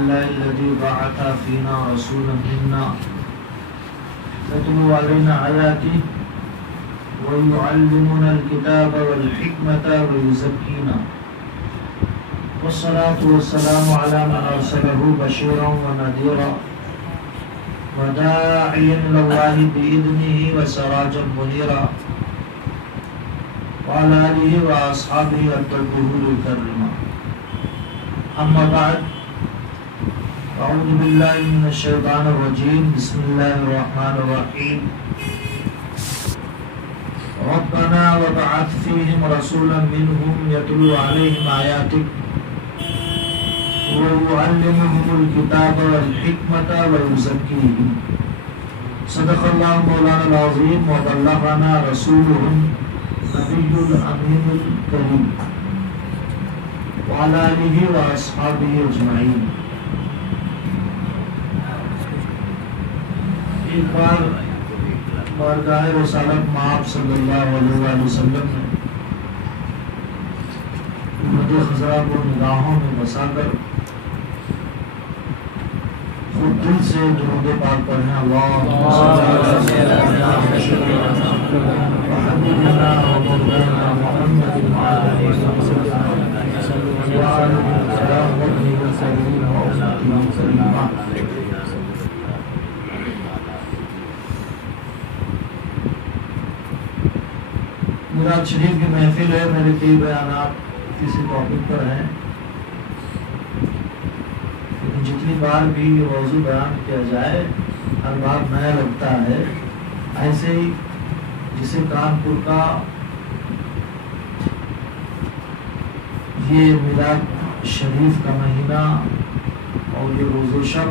لله الذي بعث فينا رسولا منا يتلو علينا آياته ويعلمنا الكتاب والحكمة ويزكينا والصلاة والسلام على من أرسله بشيرا ونذيرا وداعيا إلى الله بإذنه وسراجا منيرا وعلى آله وأصحابه الطيبين الكرام. أما بعد، أعوذ بالله من الشيطان الرجيم. بسم الله الرحمن الرحيم. ربنا وابعث فيهم رسولا منهم يتلو عليهم آياتك ويعلمهم الكتاب والحكمة ويزكيهم. صدق الله مولانا العظيم وبلغنا رسوله النبي الأمين الكريم وعلى آله وأصحابه أجمعين. ایک بار بارگاہ رسالت مآب صلی اللہ علیہ وسلم نے امت خزرہ کو نگاہوں میں بسا کر خود دل سے درود پاک پڑھنا. اللہم صلی علی سیدنا وحبیبنا ومولانا محمد وعلى آلہ وسلم. میرات شریف کی محفل ہے. میرے کئی بیانات کسی ٹاپک پر ہیں، لیکن جتنی بار بھی یہ موضوع بیان کیا جائے ہر بار نیا لگتا ہے. ایسے ہی جسے کانپور کا یہ میلاد شریف کا مہینہ اور یہ روز و شب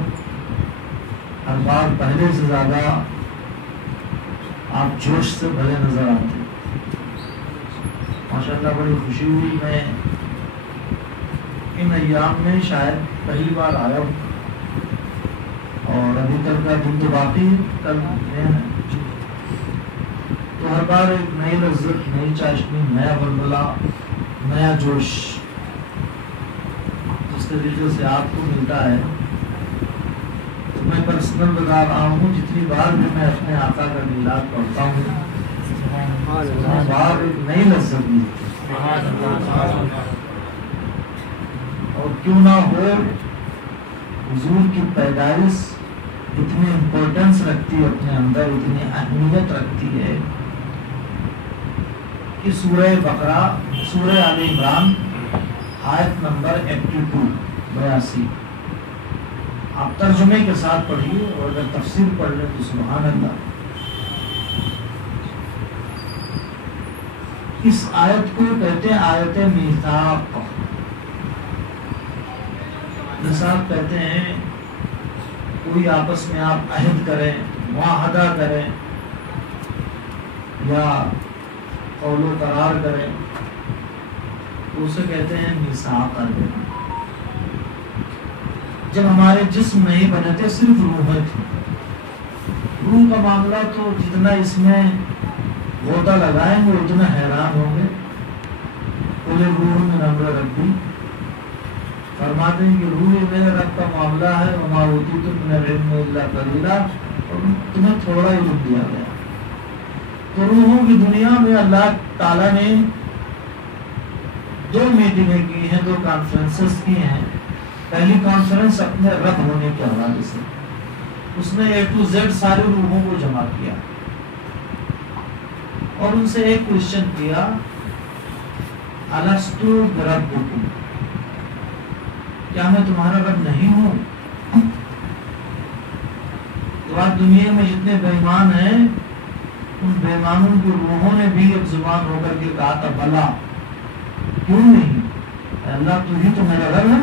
ہر بار پہلے سے زیادہ آپ جوش سے بھرے نظر آتے ہیں. ماشاءاللہ بڑی خوشی ہوئی. میں ان ایام میں شاید پہلی بار آیا ہوں اور ابھی تک کا دن تو باقی کل ہے، تو ہر بار ایک نئی لذت، نئی چاشنی، نیا بلبلا، نیا جوش جس طریقے سے آپ کو ملتا ہے. تو میں پرسنل بتا رہا ہوں، جتنی بار بھی میں اپنے آقا کا میلاد پڑھتا ہوں بار ایک نئی لذت ملتی ہے. اور کیوں نہ ہو، حضور کی پیدائش اتنی امپورٹنس رکھتی ہے اپنے اندر، اتنی اہمیت رکھتی ہے کہ سورہ بقرہ، سورہ آل عمران آیت نمبر 82 آپ ترجمے کے ساتھ پڑھیے، اور اگر تفسیر پڑھ لیں تو سبحان اللہ. اس آیت کو کہتے ہیں آیت میثاق. میثاق کہتے ہیں کوئی آپس میں آپ عہد کریں، معاہدہ کریں یا قول و قرار کریں تو اسے کہتے ہیں میثاق. جب ہمارے جسم نہیں بنے تھے، صرف روحیں تھی. روح کا معاملہ تو جتنا اس میں غوطہ لگائیں گے اتنا حیران ہوں گے. قل الروح من امر ربی، فرماتے ہیں کہ روح میرے رب کا معاملہ ہے. وما اوتیتم من العلم الا قلیلا، اور تمہیں تھوڑا علم دیا گیا. تو روحوں کی دنیا میں اللہ تعالیٰ نے 2 میٹنگیں کی ہیں، 2 کانفرنسز کی ہیں. پہلی کانفرنس اپنے رب ہونے کے حوالے سے، اس نے A to Z ساری روحوں کو جمع کیا اور ان سے ایک کوشچن کیا، الستُ بربکم، کیا میں تمہارا رب نہیں ہوں؟ تو آج دنیا میں جتنے بے ایمان ہیں، ان بے ایمانوں کی روحوں نے بھی ایک زبان ہو کر کے کہا تھا بلا، کیوں نہیں؟ اے اللہ تو ہی تو میرا رب ہے.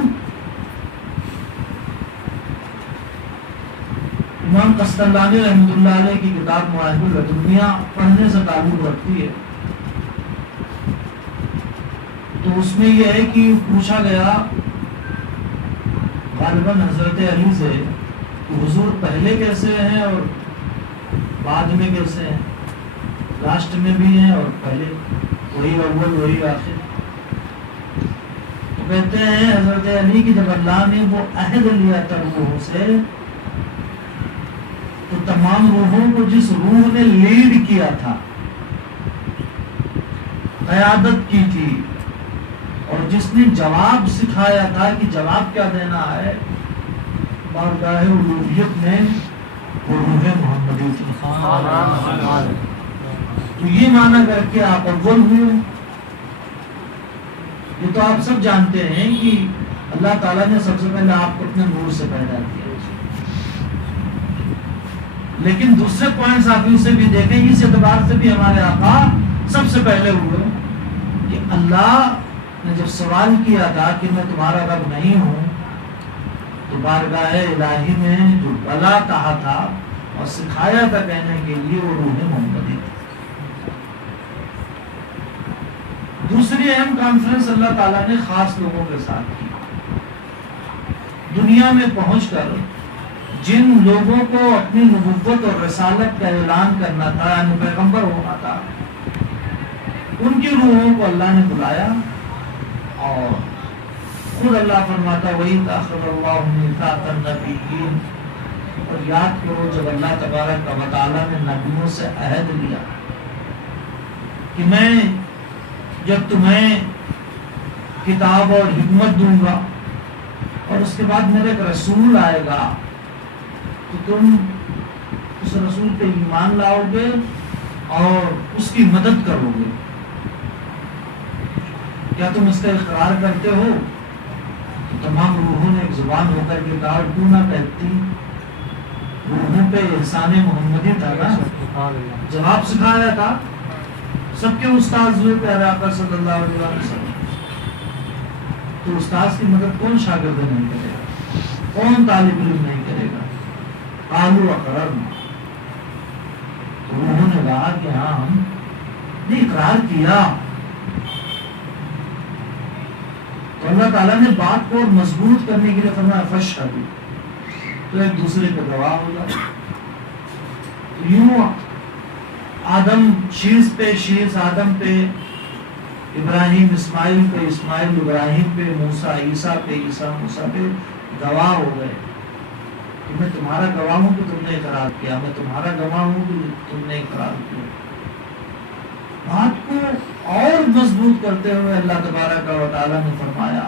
امام قسطلانی رحمۃ اللہ علیہ کی کتاب مواہب الدنیا پڑھنے سے تعلق رکھتی ہے. تو اس میں یہ ہے کہ پوچھا گیا غالباً حضرت علی سے کہ حضور پہلے کیسے ہیں اور بعد میں کیسے ہیں، لاسٹ میں بھی ہیں اور پہلے، وہی اول وہی آخر. کہتے ہیں حضرت علی کی جب اللہ نے وہ عہد لیا تھا روحوں سے، تو تمام روحوں کو جس روح نے لیڈ کیا تھا، قیادت کی تھی، اور جس نے جواب سکھایا تھا کہ جواب کیا دینا ہے بارگاہ الوہیت میں، وہ روح محمدی تھی۔ تو یہ معنی کر کے آپ اول ہوئے۔ یہ تو آپ سب جانتے ہیں کہ اللہ تعالیٰ نے سب سے پہلے آپ کو اپنے نور سے پیدا کیا، لیکن دوسرے پوائنٹس آپ اسے بھی دیکھیں، اس اعتبار سے بھی ہمارے آقا سب سے پہلے ہوئے کہ اللہ نے جب سوال کیا تھا کہ میں تمہارا رب نہیں ہوں، تو بارگاہ الہی میں جو بلا کہا تھا اور سکھایا تھا کہنے کے لیے، وہ روح محمدی تھی۔ دوسری اہم کانفرنس اللہ تعالیٰ نے خاص لوگوں کے ساتھ کی۔ دنیا میں پہنچ کر جن لوگوں کو اپنی نبوت اور رسالت کا اعلان کرنا تھا، یعنی پیغمبر ہونا تھا، ان کی روحوں کو اللہ نے بلایا، اور خود اللہ فرماتا وَإِذْ أَخَذَ اللَّهُ مِيثَاقَ النَّبِيِّينَ، اور یاد کرو جب اللہ تبارک و تعالیٰ نے نبیوں سے عہد لیا کہ میں جب تمہیں کتاب اور حکمت دوں گا، اور اس کے بعد میرا ایک رسول آئے گا، تو تم اس رسول پہ ایمان لاؤ گے اور اس کی مدد کرو گے۔ کیا تم اس کا اقرار کرتے ہو؟ تو تمام روحوں نے ایک زبان ہو کر کے کہا، کیوں نہ کہتی، روحوں پہ احسان محمدی تھا نا، جواب سکھایا تھا۔ سب کے استاد ہوئے پیارے آقا صلی اللہ علیہ وسلم، تو استاد کی مدد کون شاگرد نہیں کرے گا، کون طالب علم نہیں کرے گا؟ قالوا اقررنا، تو انہوں نے کہا کہ ہاں ہم نے اقرار کیا۔ تو اللہ تعالیٰ نے بات کو مضبوط کرنے کے لیے فرمایا فاشہدوا، تو ایک دوسرے پہ گواہ ہو جائے۔ یوں آدم شیز پہ، شیز آدم پہ، ابراہیم اسماعیل پہ، اسماعیل ابراہیم پہ، موسیٰ عیسیٰ پہ، عیسیٰ موسیٰ پہ گواہ ہو گئے کہ میں تمہارا گواہ ہوں کہ تم نے اقرار کیا، میں تمہارا گواہ ہوں کہ تم نے اقرار کیا۔ بات کو اور مضبوط کرتے ہوئے اللہ تبارک و تعالیٰ نے فرمایا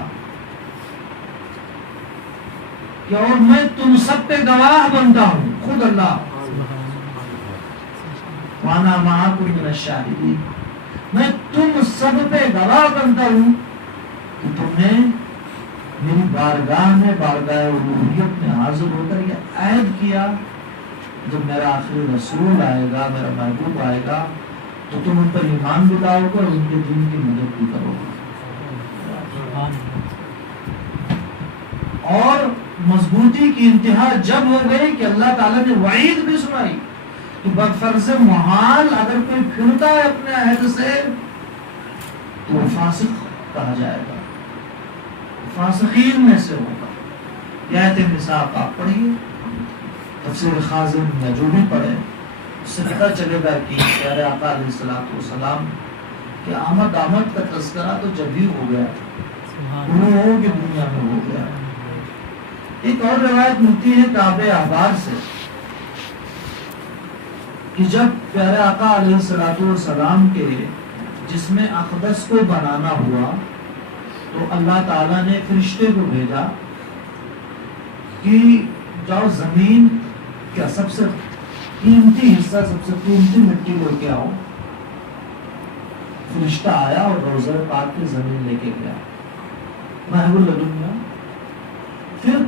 کہ اور میں تم سب پہ گواہ بنتا ہوں، خود اللہ، وَأَنَا مَعَكُمْ مِنَ الشَّاهِدِينَ، میں تم سب پہ گواہ بنتا ہوں کہ تمہیں میری بارگاہ میں، بارگاہ الوہیت میں حاضر ہو کر یہ عہد کیا، جب میرا آخری رسول آئے گا، میرا محبوب آئے گا، تو تم ان پر ایمان بھی لاؤ گے اور ان کے دین کی مدد بھی کرو گے۔ اور مضبوطی کی انتہا جب ہو گئی کہ اللہ تعالیٰ نے وعید بھی سنائی کہ بفرض محال اگر کوئی پھرتا ہے اپنے عہد سے تو وہ فاسق کہا جائے گا، فاسقین میں سے ہوگا۔ یہ آیت میثاق آپ پڑھیے، تفسیر خازن یا جو بھی پڑھے، اس سے پتہ چلے گا کہ پیارے آقا علیہ الصلوۃ والسلام کہ آمد کا تذکرہ تو جب ہی ہو گیا تھا، روحوں کی دنیا میں ہو گیا۔ ایک اور روایت ملتی ہے کعب احبار سے کہ جب پیارے آقا علیہ الصلوۃ والسلام کے جسم اقدس کو بنانا ہوا تو اللہ تعالیٰ نے فرشتے کو بھیجا کہ جاؤ زمین کا سب سے قیمتی حصہ، سب سے قیمتی مٹی لے کے آؤ۔ فرشتہ آیا اور روضہ پاک کی زمین لے کے گیا، محب الدنیا۔ پھر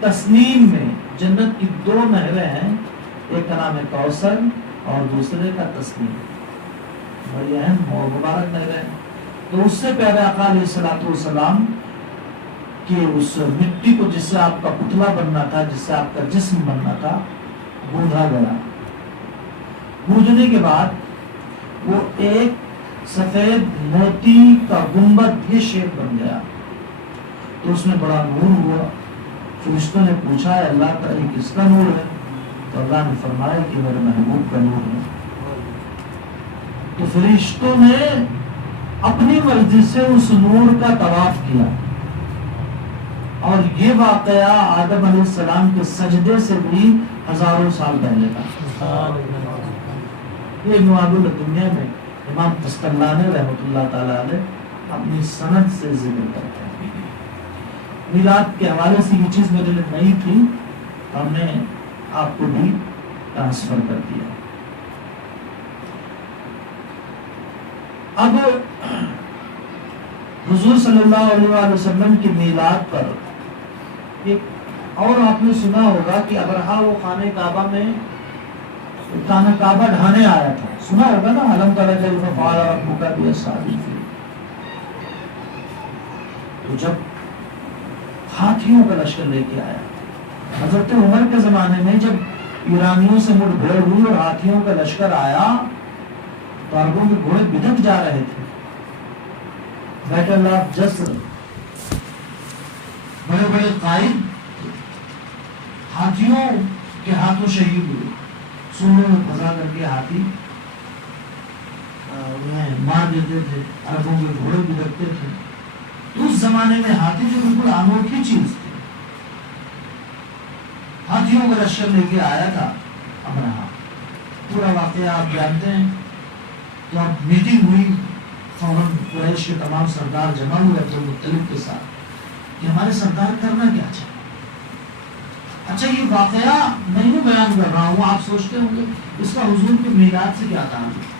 تسنیم میں جنت کی 2 نہریں ہیں، ایک کا نام ہے کوثر اور دوسرے کا تسنیم، بڑی اہم اور مبارک نہریں۔ تو اس سے پیارے آقا علیہ الصلوۃ والسلام کہ اس مٹی کو جس سے آپ کا پتلا بننا تھا، جس سے آپ کا جسم بننا تھا، گوندھا گیا۔ گونجنے کے بعد وہ ایک سفید موتی کا گنبد یہ شیپ بن گیا، تو اس میں بڑا نور ہوا۔ فرشتوں نے پوچھا ہے اللہ کا یہ کس کا نور ہے؟ تو اللہ نے فرمایا کہ میرے محبوب کا نور ہے۔ تو فرشتوں نے اپنی مرضی سے اس نور کا طواف کیا، اور یہ واقعہ آدم علیہ السلام کے سجدے سے بھی ہزاروں سال پہلے کا. یہ نوابل دنیا میں امام قسطلانی رحمۃ اللہ تعالیٰ علیہ اپنی سند سے ذکر کرتے ہیں. میلاد کے حوالے سے یہ چیز میرے لیے نہیں تھی، ہم نے آپ کو بھی ٹرانسفر کر دیا. اب حضور صلی اللہ علیہ وآلہ وسلم کی میلاد پر ایک اور آپ نے سنا ہوگا کہ ابرہا وہ خانہ کعبہ میں خانہ کعبہ ڈھانے آیا تھا. سنا ہوگا نا، علم تعالیٰ کیف فعل ربک باصحاب الفیل. تو جب ہاتھیوں کا لشکر لے کے آیا، حضرت عمر کے زمانے میں جب ایرانیوں سے مٹ بھیڑ ہوئی اور ہاتھیوں کا لشکر آیا تو عربوں کے گھوڑے بدک جا رہے تھے. بیٹل آف جسر، بڑے بڑے قائد ہاتھیوں کے ہاتھوں شہید ہوئے. سونے میں پھنسا کر کے ہاتھی انہیں مار دیتے تھے، عربوں کے گھوڑے بدکتے تھے. تو اس زمانے میں ہاتھی جو بالکل انوکھی چیز تھی، ہاتھیوں کا لشکر لے کے آیا تھا ابرہا. پورا واقعہ آپ جانتے ہیں. تو اب میٹنگ ہوئی، فوراً قریش کے تمام سردار جمع ہوئے عبد المطلب کے ساتھ کہ ہمارے سردار کرنا کیا چاہتے. اچھا یہ واقعہ نہیں بیان کر رہا ہوں، آپ سوچتے ہوں گے اس کا حضور کے میلاد سے کیا تعلق.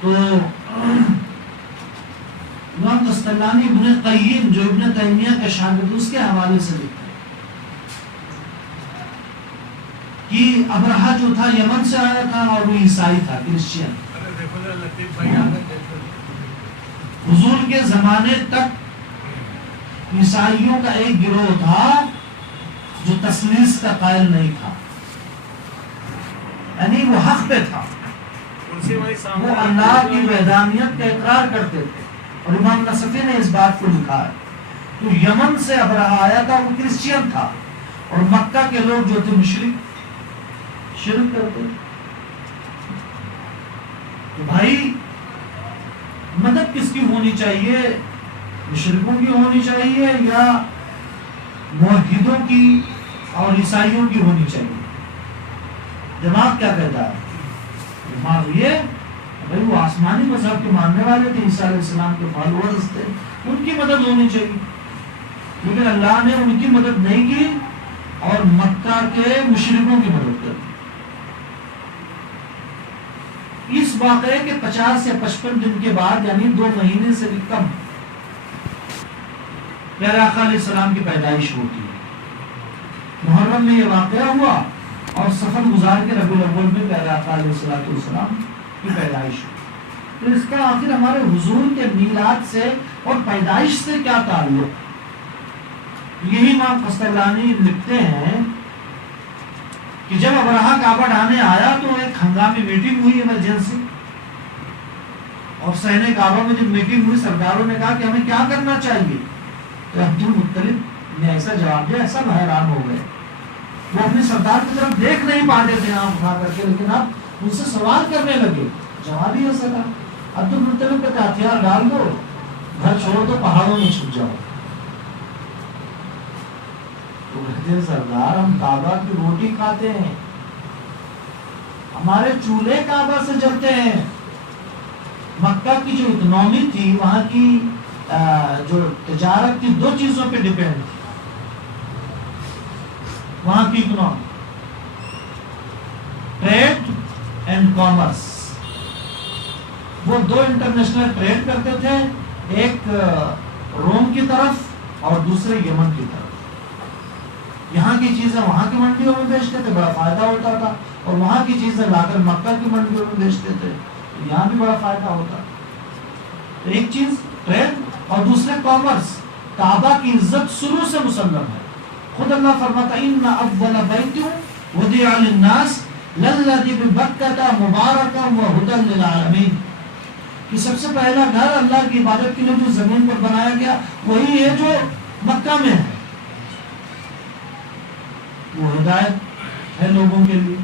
تو امام قسطلانی ابن قیم جو ابن تیمیہ کا شاگرد، اس کے حوالے سے لکھتے ہیں کہ ابرہا جو تھا یمن سے آیا تھا اور وہ عیسائی تھا، کرسچین. حضور کے زمانے تک عیسائیوں کا ایک گروہ تھا جو تثلیث کا قائل نہیں تھا، یعنی وہ حق پہ تھا، وہ اللہ کی وحدانیت کا اقرار کرتے تھے. اور امام نصفی نے اس بات کو لکھا ہے. تو یمن سے ابرہا آیا تھا، وہ کرسچین تھا، اور مکہ کے لوگ جو تھے مشرک، شرک کرتے. تو بھائی مدد کس کی ہونی چاہیے؟ مشرکوں کی ہونی چاہیے یا موحدوں کی اور عیسائیوں کی ہونی چاہیے؟ دماغ کیا کہتا ہے؟ دماغ یہ بھائی وہ آسمانی مذہب کے ماننے والے تھے، عیسیٰ علیہ السلام کے فالوورز تھے، ان کی مدد ہونی چاہیے. لیکن اللہ نے ان کی مدد نہیں کی اور مکہ کے مشرکوں کی مدد کر دی. اس واقعے کے 50 یا 55 دن کے بعد، یعنی 2 مہینے سے بھی کم، پیارے آقا علیہ السلام کی پیدائش ہوتی ہے. محرم میں یہ واقعہ ہوا اور سفر گزار کے ربیع الاول میں پیارے آقا علیہ السلام کی پیدائش ہوئی. تو اس کا آخر ہمارے حضور کے میلاد سے اور پیدائش سے کیا تعلق؟ یہی امام قسطلانی لکھتے ہیں کہ جب ابرہا کعبہ ڈھانے آیا تو ایک ہنگامی میٹنگ ہوئی ایمرجنسی، اور صحن کعبہ میں جب میٹنگ ہوئی سرداروں نے کہا کہ ہمیں کیا کرنا چاہیے. تو عبد المطلب نے ایسا جواب دیا، ایسا حیران ہو گئے. وہ اپنے سردار کی طرف دیکھ نہیں پاتے تھے آنکھ اٹھا کر کے، لیکن اب ان سے سوال کرنے لگے. جواب ہی ایسا تھا. عبد المطلب کہتے ہتھیار ڈال دو، گھر چھوڑ دو، پہاڑوں میں چھپ جاؤ. تو کہتے ہیں سردار ہم کعبہ کی روٹی کھاتے ہیں، ہمارے چولہے کعبہ سے جلتے ہیں. مکہ کی جو اکنامی تھی، وہاں کی جو تجارت تھی، 2 چیزوں پہ ڈیپینڈ تھی. وہاں کی اکنامی، ٹریڈ اینڈ کامرس. وہ 2 انٹرنیشنل ٹریڈ کرتے تھے، ایک روم کی طرف اور دوسرے یمن کی طرف. یہاں کی چیزیں وہاں کی منڈیوں میں بیچتے تھے، بڑا فائدہ ہوتا تھا، اور وہاں کی چیزیں لا کر مکہ کی منڈیوں میں بیچتے تھے، یہاں بھی بڑا فائدہ ہوتا. ایک چیز ٹریڈ اور دوسرے کامرس. کعبہ کی عزت شروع سے مسلم ہے. خود اللہ فرماتا ان اول بیت وضع للناس للذی ببکۃ مبارکا وہدی للعالمین، کہ سب سے پہلا گھر اللہ کی عبادت کے لیے جو زمین پر بنایا گیا وہی ہے جو مکہ میں ہے. وہ ہدایت ہے لوگوں کے لیے.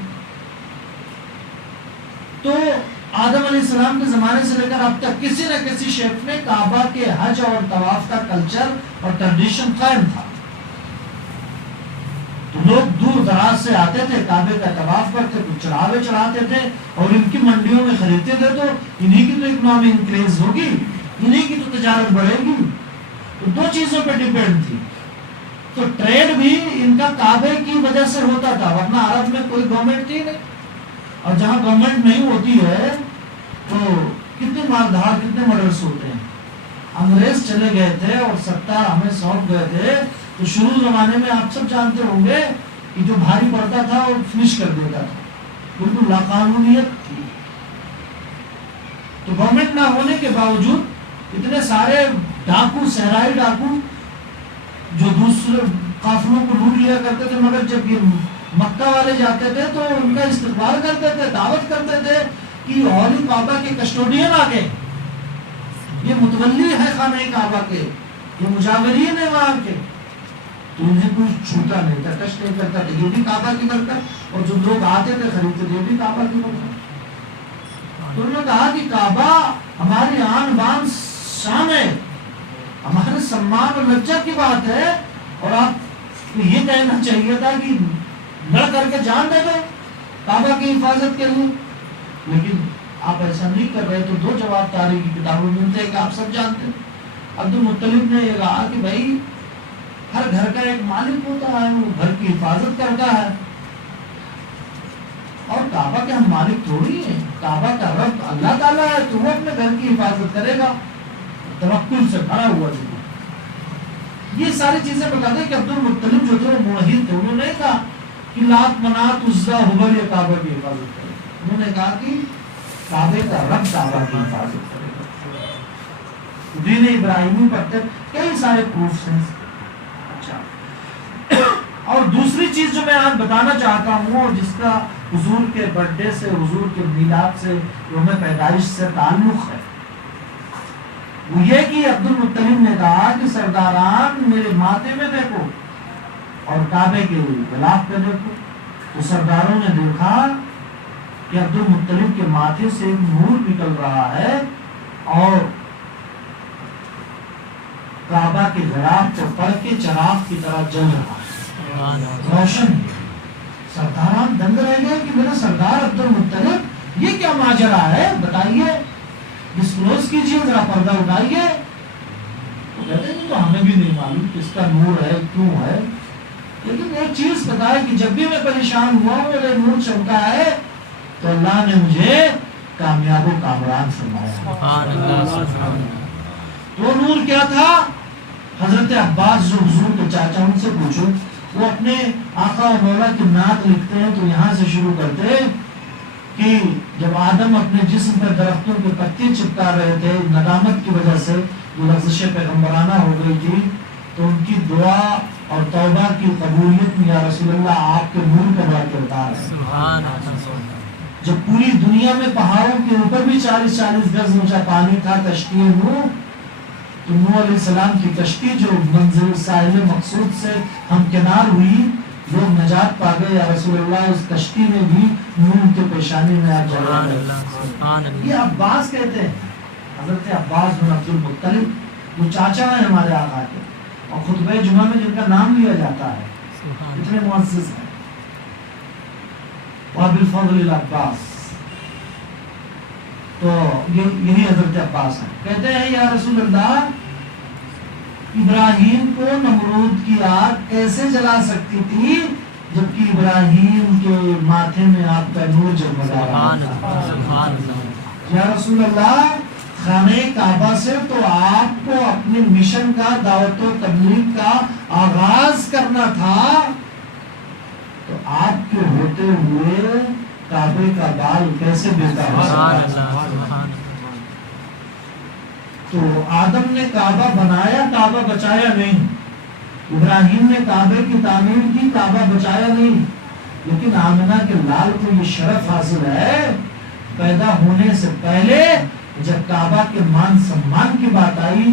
تو آدم علیہ السلام کے زمانے سے لے کر اب تک کسی نہ کسی شیخ میں کعبہ کے حج اور طواف کا کلچر اور ٹریڈیشن قائم تھا. تو لوگ دور دراز سے آتے تھے, کعبے کا طواف کرتے تھے, چڑھاوے چڑھاتے تھے اور ان کی منڈیوں میں خریدتے تھے. تو انہی کی تو اکنامی انکریز ہوگی, انہی کی تو تجارت بڑھے گی. تو دو چیزوں پہ ڈیپینڈ تھی. تو ٹریڈ بھی ان کا کعبے کی وجہ سے ہوتا تھا, ورنہ عرب میں کوئی گورنمنٹ تھی نہیں. اور جہاں گورنمنٹ نہیں ہوتی ہے تو کتنے ماردھاڑ, کتنے مرڈرز ہوتے ہیں. انگریز چلے گئے تھے اور ستا ہمیں سونپ گئے تھے, تو شروع زمانے میں آپ سب جانتے ہوں گے کہ جو بھاری پڑتا تھا وہ فنش کر دیتا تھا, بالکل لاقانونیت تھی. تو گورنمنٹ نہ ہونے کے باوجود اتنے سارے ڈاکو, صحرائی ڈاکو جو دوسرے قافلوں کو لوٹ لیا کرتے تھے, مگر جب یہ مکہ والے جاتے تھے تو ان کا استقبال کرتے تھے, دعوت کرتے تھے کہ ہولی کعبہ کے کسٹوڈین آ گئے, یہ متولی ہے خانہ کعبہ کے, یہ مجاورین ہے وہاں کے. تو انہیں کچھ چھوٹا نہیں تھا, ٹچ نہیں کرتا تھا. یہ بھی کعبہ کی برکت, اور جو لوگ آتے تھے خریدتے تھے یہ بھی کعبہ کی برکت. تو انہوں نے کہا کہ کعبہ ہماری آن بان شان ہے, ہمارے سمان اور لজ্جا کی بات ہے, اور آپ یہ کہنا چاہیے تھا کہ لڑ کر کے جان دے دیں کعبہ کی حفاظت کے لیے, لیکن آپ ایسا نہیں کر رہے. تو دو جواب تاریخی کتابوں میں ملتے ہیں کہ آپ سب جانتے ہیں. عبد المطلب نے یہ کہا کہ بھائی ہر گھر کا ایک مالک ہوتا ہے, وہ گھر کی حفاظت کرتا ہے, اور کعبہ کے ہم مالک تھوڑی ہیں, کعبہ کا رب اللہ تعالیٰ ہے, تو وہ اپنے گھر کی حفاظت کرے گا. توکل سے کھڑا ہوا تھا. یہ ساری چیزیں بتاتے ہیں کہ عبد المطلب جو تھے وہ موحد تھے. انہوں نے کہا کہ لات منات عزا ہبل یہ کعبہ کی حفاظت کرے. انہوں نے کہا کہ کعبے کا رب کعبہ کی حفاظت کرے گا. دین ابراہیمی پر کئی سارے پروفس ہیں. اچھا, اور دوسری چیز جو میں آج بتانا چاہتا ہوں, اور جس کا حضور کے برتھ ڈے سے, حضور کے میلاد سے, یوم پیدائش سے تعلق ہے, وہ یہ کہ عبد المطلب نے کہا کہ سرداران میرے ماتھے میں دیکھو اور کعبے کے غلاف پہ دیکھو. تو سرداروں نے دیکھا کہ عبد المطلب کے ماتھے سے ایک نور نکل رہا ہے اور کعبہ کے غلاف کو پڑھ کے چراغ کی طرح جل رہا ہے, روشن. سرداران دنگ رہ گئے کہ میرا سردار عبد المطلب یہ کیا ماجرا ہے, بتائیے, ڈسکلوز کیجیے, ذرا پردہ اٹھائیے. تو کہتے ہیں تو ہمیں بھی نہیں معلوم کس کا نور ہے, کیوں ہے, لیکن ایک چیز پتا ہے کہ جب بھی میں پریشان ہوا ہوں, میرے نور چمکا ہے تو اللہ نے مجھے کامیاب و کامران فرمایا. وہ نور کیا تھا؟ حضرت عباس جو حضور کے چاچا, ان سے پوچھو, وہ اپنے آقا و مولا کی نعت لکھتے ہیں تو یہاں سے شروع کرتے کہ جب آدم اپنے جسم پر درختوں کے پتے چپکا رہے تھے ندامت کی وجہ سے, جو لغزش پیغمبرانہ ہو گئی تھی, تو ان کی دعا اور توبہ کی قبولیت میں یا رسول اللہ آپ کے نور کا بڑا کردار ہے. جب پوری دنیا میں پہاڑوں کے اوپر بھی 40-40 گز اونچا پانی تھا, کشتی نوح, تو نوح علیہ السلام کی کشتی جو منزل ساحل مقصود سے ہمکنار ہوئی, لوگ نجات پا گئے. یا رسول اللہ اس کشتی میں بھی نوح کے پیشانی میں آپ جلوا گئے. یہ عباس کہتے ہیں, حضرت عباس بن عبد المطلب, وہ چاچا ہیں ہمارے آقا کے, اور خطبہ جمعہ میں جن کا نام لیا جاتا ہے, اتنے معزز ہیں. وَبِالْفَضْلِ الْعَبَّاسِ, تو یہی حضرت عباس ہیں. کہتے ہیں یا رسول اللہ, ابراہیم کو نمرود کی آگ کیسے جلا سکتی تھی جبکہ ابراہیم کے ماتھے میں آپ کا نور جگمگا رہا تھا. یا رسول اللہ, خانہ کعبہ سے تو آپ کو اپنے مشن کا, دعوت و تبلیغ کا آغاز کرنا تھا, تو آپ کے ہوتے ہوئے کعبے کا بال کیسے بہتا ہو سکتا؟ تو آدم نے کعبہ بنایا, کعبہ بچایا نہیں. ابراہیم نے کعبے کی تعمیر کی, کعبہ بچایا نہیں. لیکن آمنہ کے لال کو یہ شرف حاصل ہے, پیدا ہونے سے پہلے جب کعبہ کے مان سمان کی بات آئی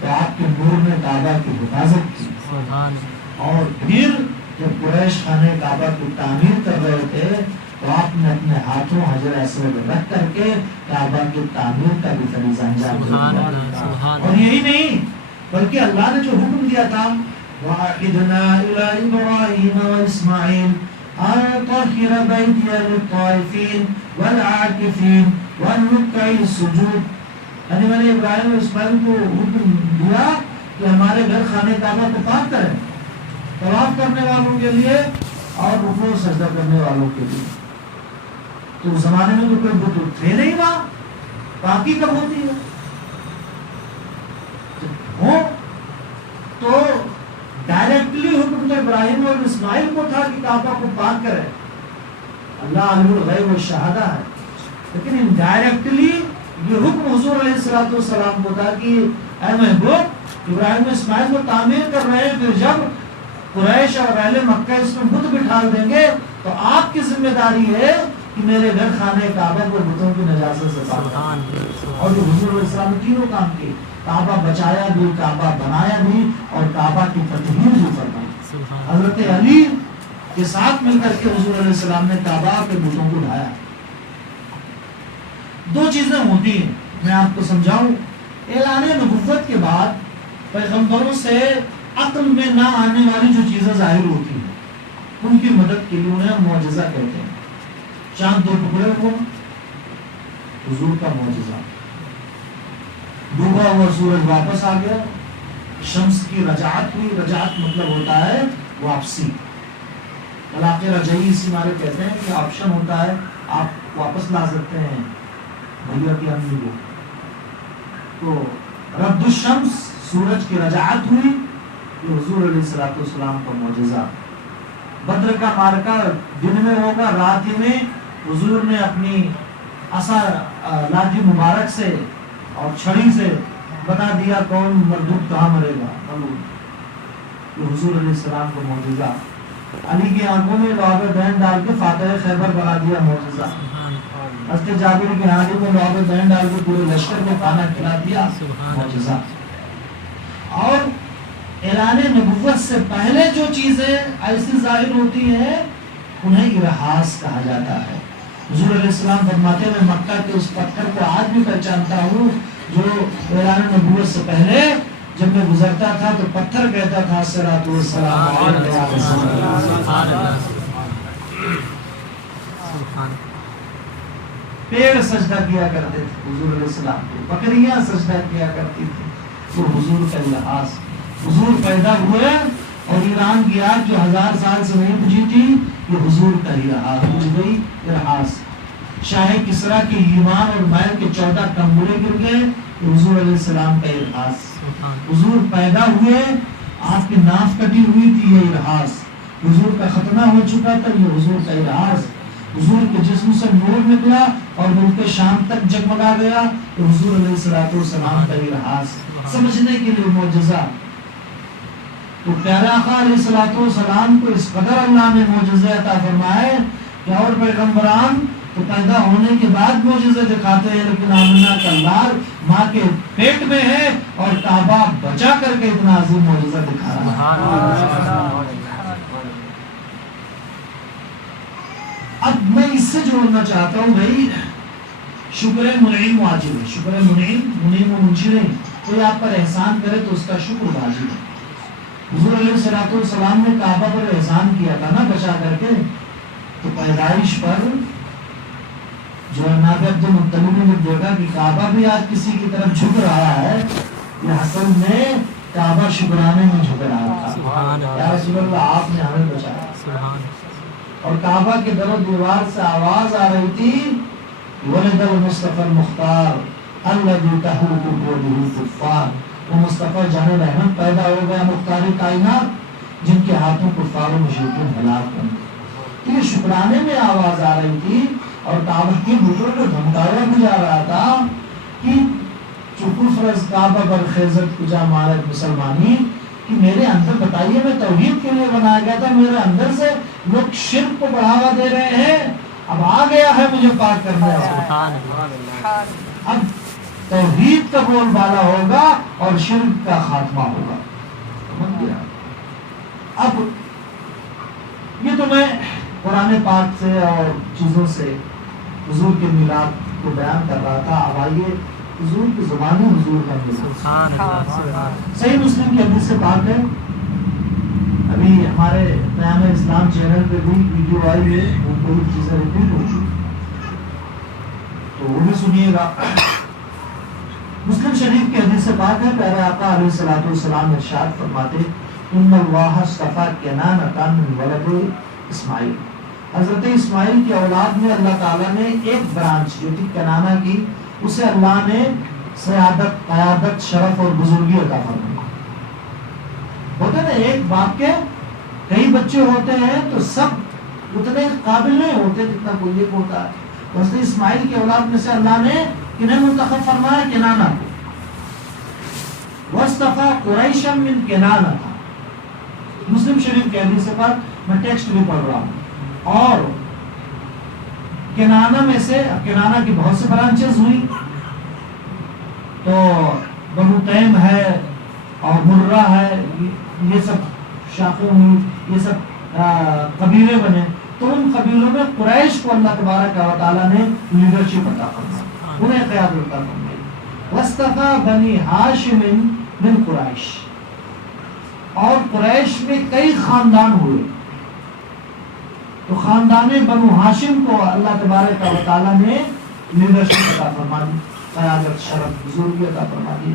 تو آپ کے نور نے کعبہ کی حفاظت کی. اور پھر جب قریش خانہ کعبہ کی تعمیر کر رہے تھے تو آپ نے اپنے ہاتھوں حجر اسود رکھ کر کے کعبہ کی تعمیر کا بھی فریضہ انجام دیا. اور یہی نہیں بلکہ اللہ نے جو حکم دیا تھا وَعَقِدْنَا إِلَىٰ إِبْرَاهِيمَ وَإِسْمَاعِيلَ أَن طَهِّرَ بَيْتِيَ لِلطَّائِفِينَ وَالْعَاكِفِينَ وَالرُّكَّعِ السُّجُودِ. یعنی میں نے ابراہیم اور اسماعیل کو حکم دیا کہ ہمارے گھر خانے کعبہ کو پاک کریں طواف کرنے والوں کے لیے اور رکوع سجدہ کرنے والوں کے لیے. تو اس زمانے میں تو کوئی بت تھے نہیں وہاں, پاکی کب ہوتی ہے ہو تو ڈائریکٹلی حکم تو ابراہیم اور اسماعیل کو تھا کہ کعبہ کو پاک کرے. اللہ عالم الغیب والشہادہ ہے, لیکن انڈائریکٹلی یہ حکم حضور علیہ الصلوۃ والسلام کو تھا کہ اے محبوب ابراہیم اور اسماعیل کو تعمیر کر رہے ہیں, پھر جب قریش اور اہل مکہ اس میں بت بٹھا دیں گے تو آپ کی ذمہ داری ہے کہ میرے گھر خانے کعبہ کو بتوں کی نجاست سے پاک کریں. اور جو حضور علیہ السلام نے تینوں کام کیے, کعبہ بچایا بھی, کعبہ بنایا بھی, اور کعبہ کی تطہیر بھی فرمائی. حضرت علی کے ساتھ مل کر کے حضور علیہ السلام نے کعبہ کے بتوں کو ڈھایا. دو چیزیں ہوتی ہیں, میں آپ کو سمجھاؤں. اعلان نبوت کے بعد پیغمبروں سے عقل میں نہ آنے والی جو چیزیں ظاہر ہوتی ہیں ان کی مدد کے لیے انہیں معجزہ کہتے ہیں. چاند دو ٹکڑے ہو, حضور کا معجزہ. ڈوبا ہوا سورج واپس آ گیا, شمس کی رجعت ہوئی. رجعت مطلب ہوتا ہے واپسی. طلاق رجعی اسی معنی کہتے ہیں کہ آپشن ہوتا ہے, آپ واپس لا سکتے ہیں بھیا کی امی کو. تو رد الشمس, سورج کی رجعت ہوئی, یہ حضور علیہ الصلوۃ والسلام کا معجزہ. بدر کا معرکہ دن میں ہوگا, رات میں حضور نے اپنی عصا لاٹھی مبارک سے اور چھڑی سے بتا دیا کون مردود کہاں مرے گا. یہ حضور علیہ السلام کا معجزہ. علی کی آنکھوں میں لعاب بین ڈال کے فاتح خیبر بنا دیا, معجزہ. حضرت جابر کی آنکھوں میں لعاب بین ڈال کے پورے لشکر کو کھانا کھلا دیا, معجزہ. اور اعلان نبوت سے پہلے جو چیزیں ایسی ظاہر ہوتی ہیں انہیں ارحاس کہا جاتا ہے. حضور علیہ السلام فرماتے ہیں میں مکہ کے اس پتھر کو آج بھی پہچانتا ہوں جو اعلان نبوت سے پہلے جب میں گزرتا تھا تو پتھر کہتا تھا الصلوۃ والسلام علیہ. پیڑ سجدہ کیا کرتے تھے حضور علیہ السلام کو, بکریاں سجدہ کیا کرتی تھی. تو حضور کا لحاظ, حضور پیدا ہوئے اور ایران کی آگ جو 1000 سال سے نہیں بجھی تھی یہ حضور کا ہی رہا, بجھ گئی. ارحاس. شاہ کسریٰ کے ایمان اور محل کے 14 کمبرے گر گئے, یہ حضور علیہ السلام کا ارحاس. حضور پیدا ہوئے, آپ کی ناف کٹی ہوئی تھی, یہ ارحاس. حضور کا ختنہ ہو چکا تھا, یہ حضور کا ارحاس. حضور کے جسم سے نور نکلا اور ملک شام تک جگمگا گیا, تو حضور علیہ الصلوۃ والسلام کا ارحاس. سمجھنے کے لیے معجزہ. تو پیارے آقا علیہ الصلوۃ والسلام کو اس قدر اللہ نے معجزے عطا فرمائے کہ اور پیغمبران تو پیدا ہونے کے بعد معجزے دکھاتے ہیں, لیکن آمنہ کا لال ماں کے پیٹ میں ہے اور کعبہ بچا کر کے اتنا عظیم معجزہ دکھا رہا ہے. اب میں اس سے جوڑنا چاہتا ہوں بھائی, شکر منعم واجب ہے. شکر منعم و منشی نہیں, کوئی آپ پر احسان کرے تو اس کا شکر واجب ہے. حضور علیہ الصلوۃ والسلام نے کعبہ پر احسان کیا تھا نا بچا کر کے, تو پیدائش پر جو نابی عبد المطلب نے دیکھا کہ کعبہ بھی آج کسی کی طرف جھک رہا ہے, یہ حسن میں کعبہ شکرانے میں جھک رہا تھا, یا رسول اللہ آپ نے ہمیں بچایا. اور کعبہ کے در و دیوار سے آواز آ رہی تھی ولد المصطفى المختار الذي تحوط بوله الكفار. وہ مصطفیٰ جان رحمت پیدا ہو گیا, مختار کائنات, جن کے ہاتھوں کفار و مشرکین ہلاک ہوں. یہ شکرانے میں آواز آ رہی تھی اور کعبہ کے بتوں کو دھمکایا بھی جا رہا تھا کہ کفر از کعبہ برخیزت کجا مارد مسلمانی, کہ میرے اندر بتائیے میں توحید کے لیے بنایا گیا تھا, میرے اندر سے لوگ شرک کو بڑھاوا دے رہے ہیں, اب آ گیا ہے مجھے پاک کرنے والا. اب توحید کا بول بالا ہوگا اور شرک کا خاتمہ ہوگا. اب یہ تو میں قرآن قرآن پاک سے اور چیزوں سے حضور کے میلاد کو بیان کر رہا تھا. اب آئیے حضور کی زبانی حضور کا میلاد. صحیح مسلم کی حدیث سے پاک ہے. ابھی ہمارے پیام اسلام چینل پہ بھی ویڈیو آئی ہے, وہ کوئی چیزیں ریپیٹ ہو چکی, تو وہ بھی سنیے گا. مسلم شریف کی حدیث سے پاک ہے, پیارے آقا علیہ الصلوۃ والسلام ارشاد فرماتے ان اللہ اصطفیٰ کنانۃ من ولد اسماعیل. حضرت اسماعیل کی اولاد میں اللہ تعالیٰ نے ایک برانچ جو تھی کنانہ کی, اسے اللہ نے سیادت, قیادت, شرف اور بزرگی عطا فرمائی. ہوتے نا ایک باپ کے کئی بچے ہوتے ہیں تو سب اتنے قابل نہیں ہوتے جتنا کوئی ایک ہوتا ہے. حضرت اسماعیل کی اولاد میں سے اللہ نے کنہیں منتخب فرمایا, کنانہ کو. واصطفیٰ قریشا من کنانہ, مسلم شریف کے حدیث سے پاک میں ٹیکسٹ بھی پڑھ رہا ہوں. اور کنانہ میں سے, کنانہ کی بہت سے برانچز ہوئی, تو بنو تیم ہے اور مرہ ہے, یہ سب شاخیں ہوئی, یہ سب قبیلے بنے. تو ان قبیلوں میں قریش کو اللہ تبارک و تعالیٰ نے لیڈرشپ عطا فرمائی, انہیں قیادت عطا فرمائی. واصطفیٰ بنی ہاشم من قریش, اور قریش میں کئی خاندان ہوئے, تو خاندان بنو ہاشم کو اللہ تبارک و تعالیٰ نے لیڈرشپ عطا فرما دی, قیادت, شرف, بزرگی عطا فرما دی.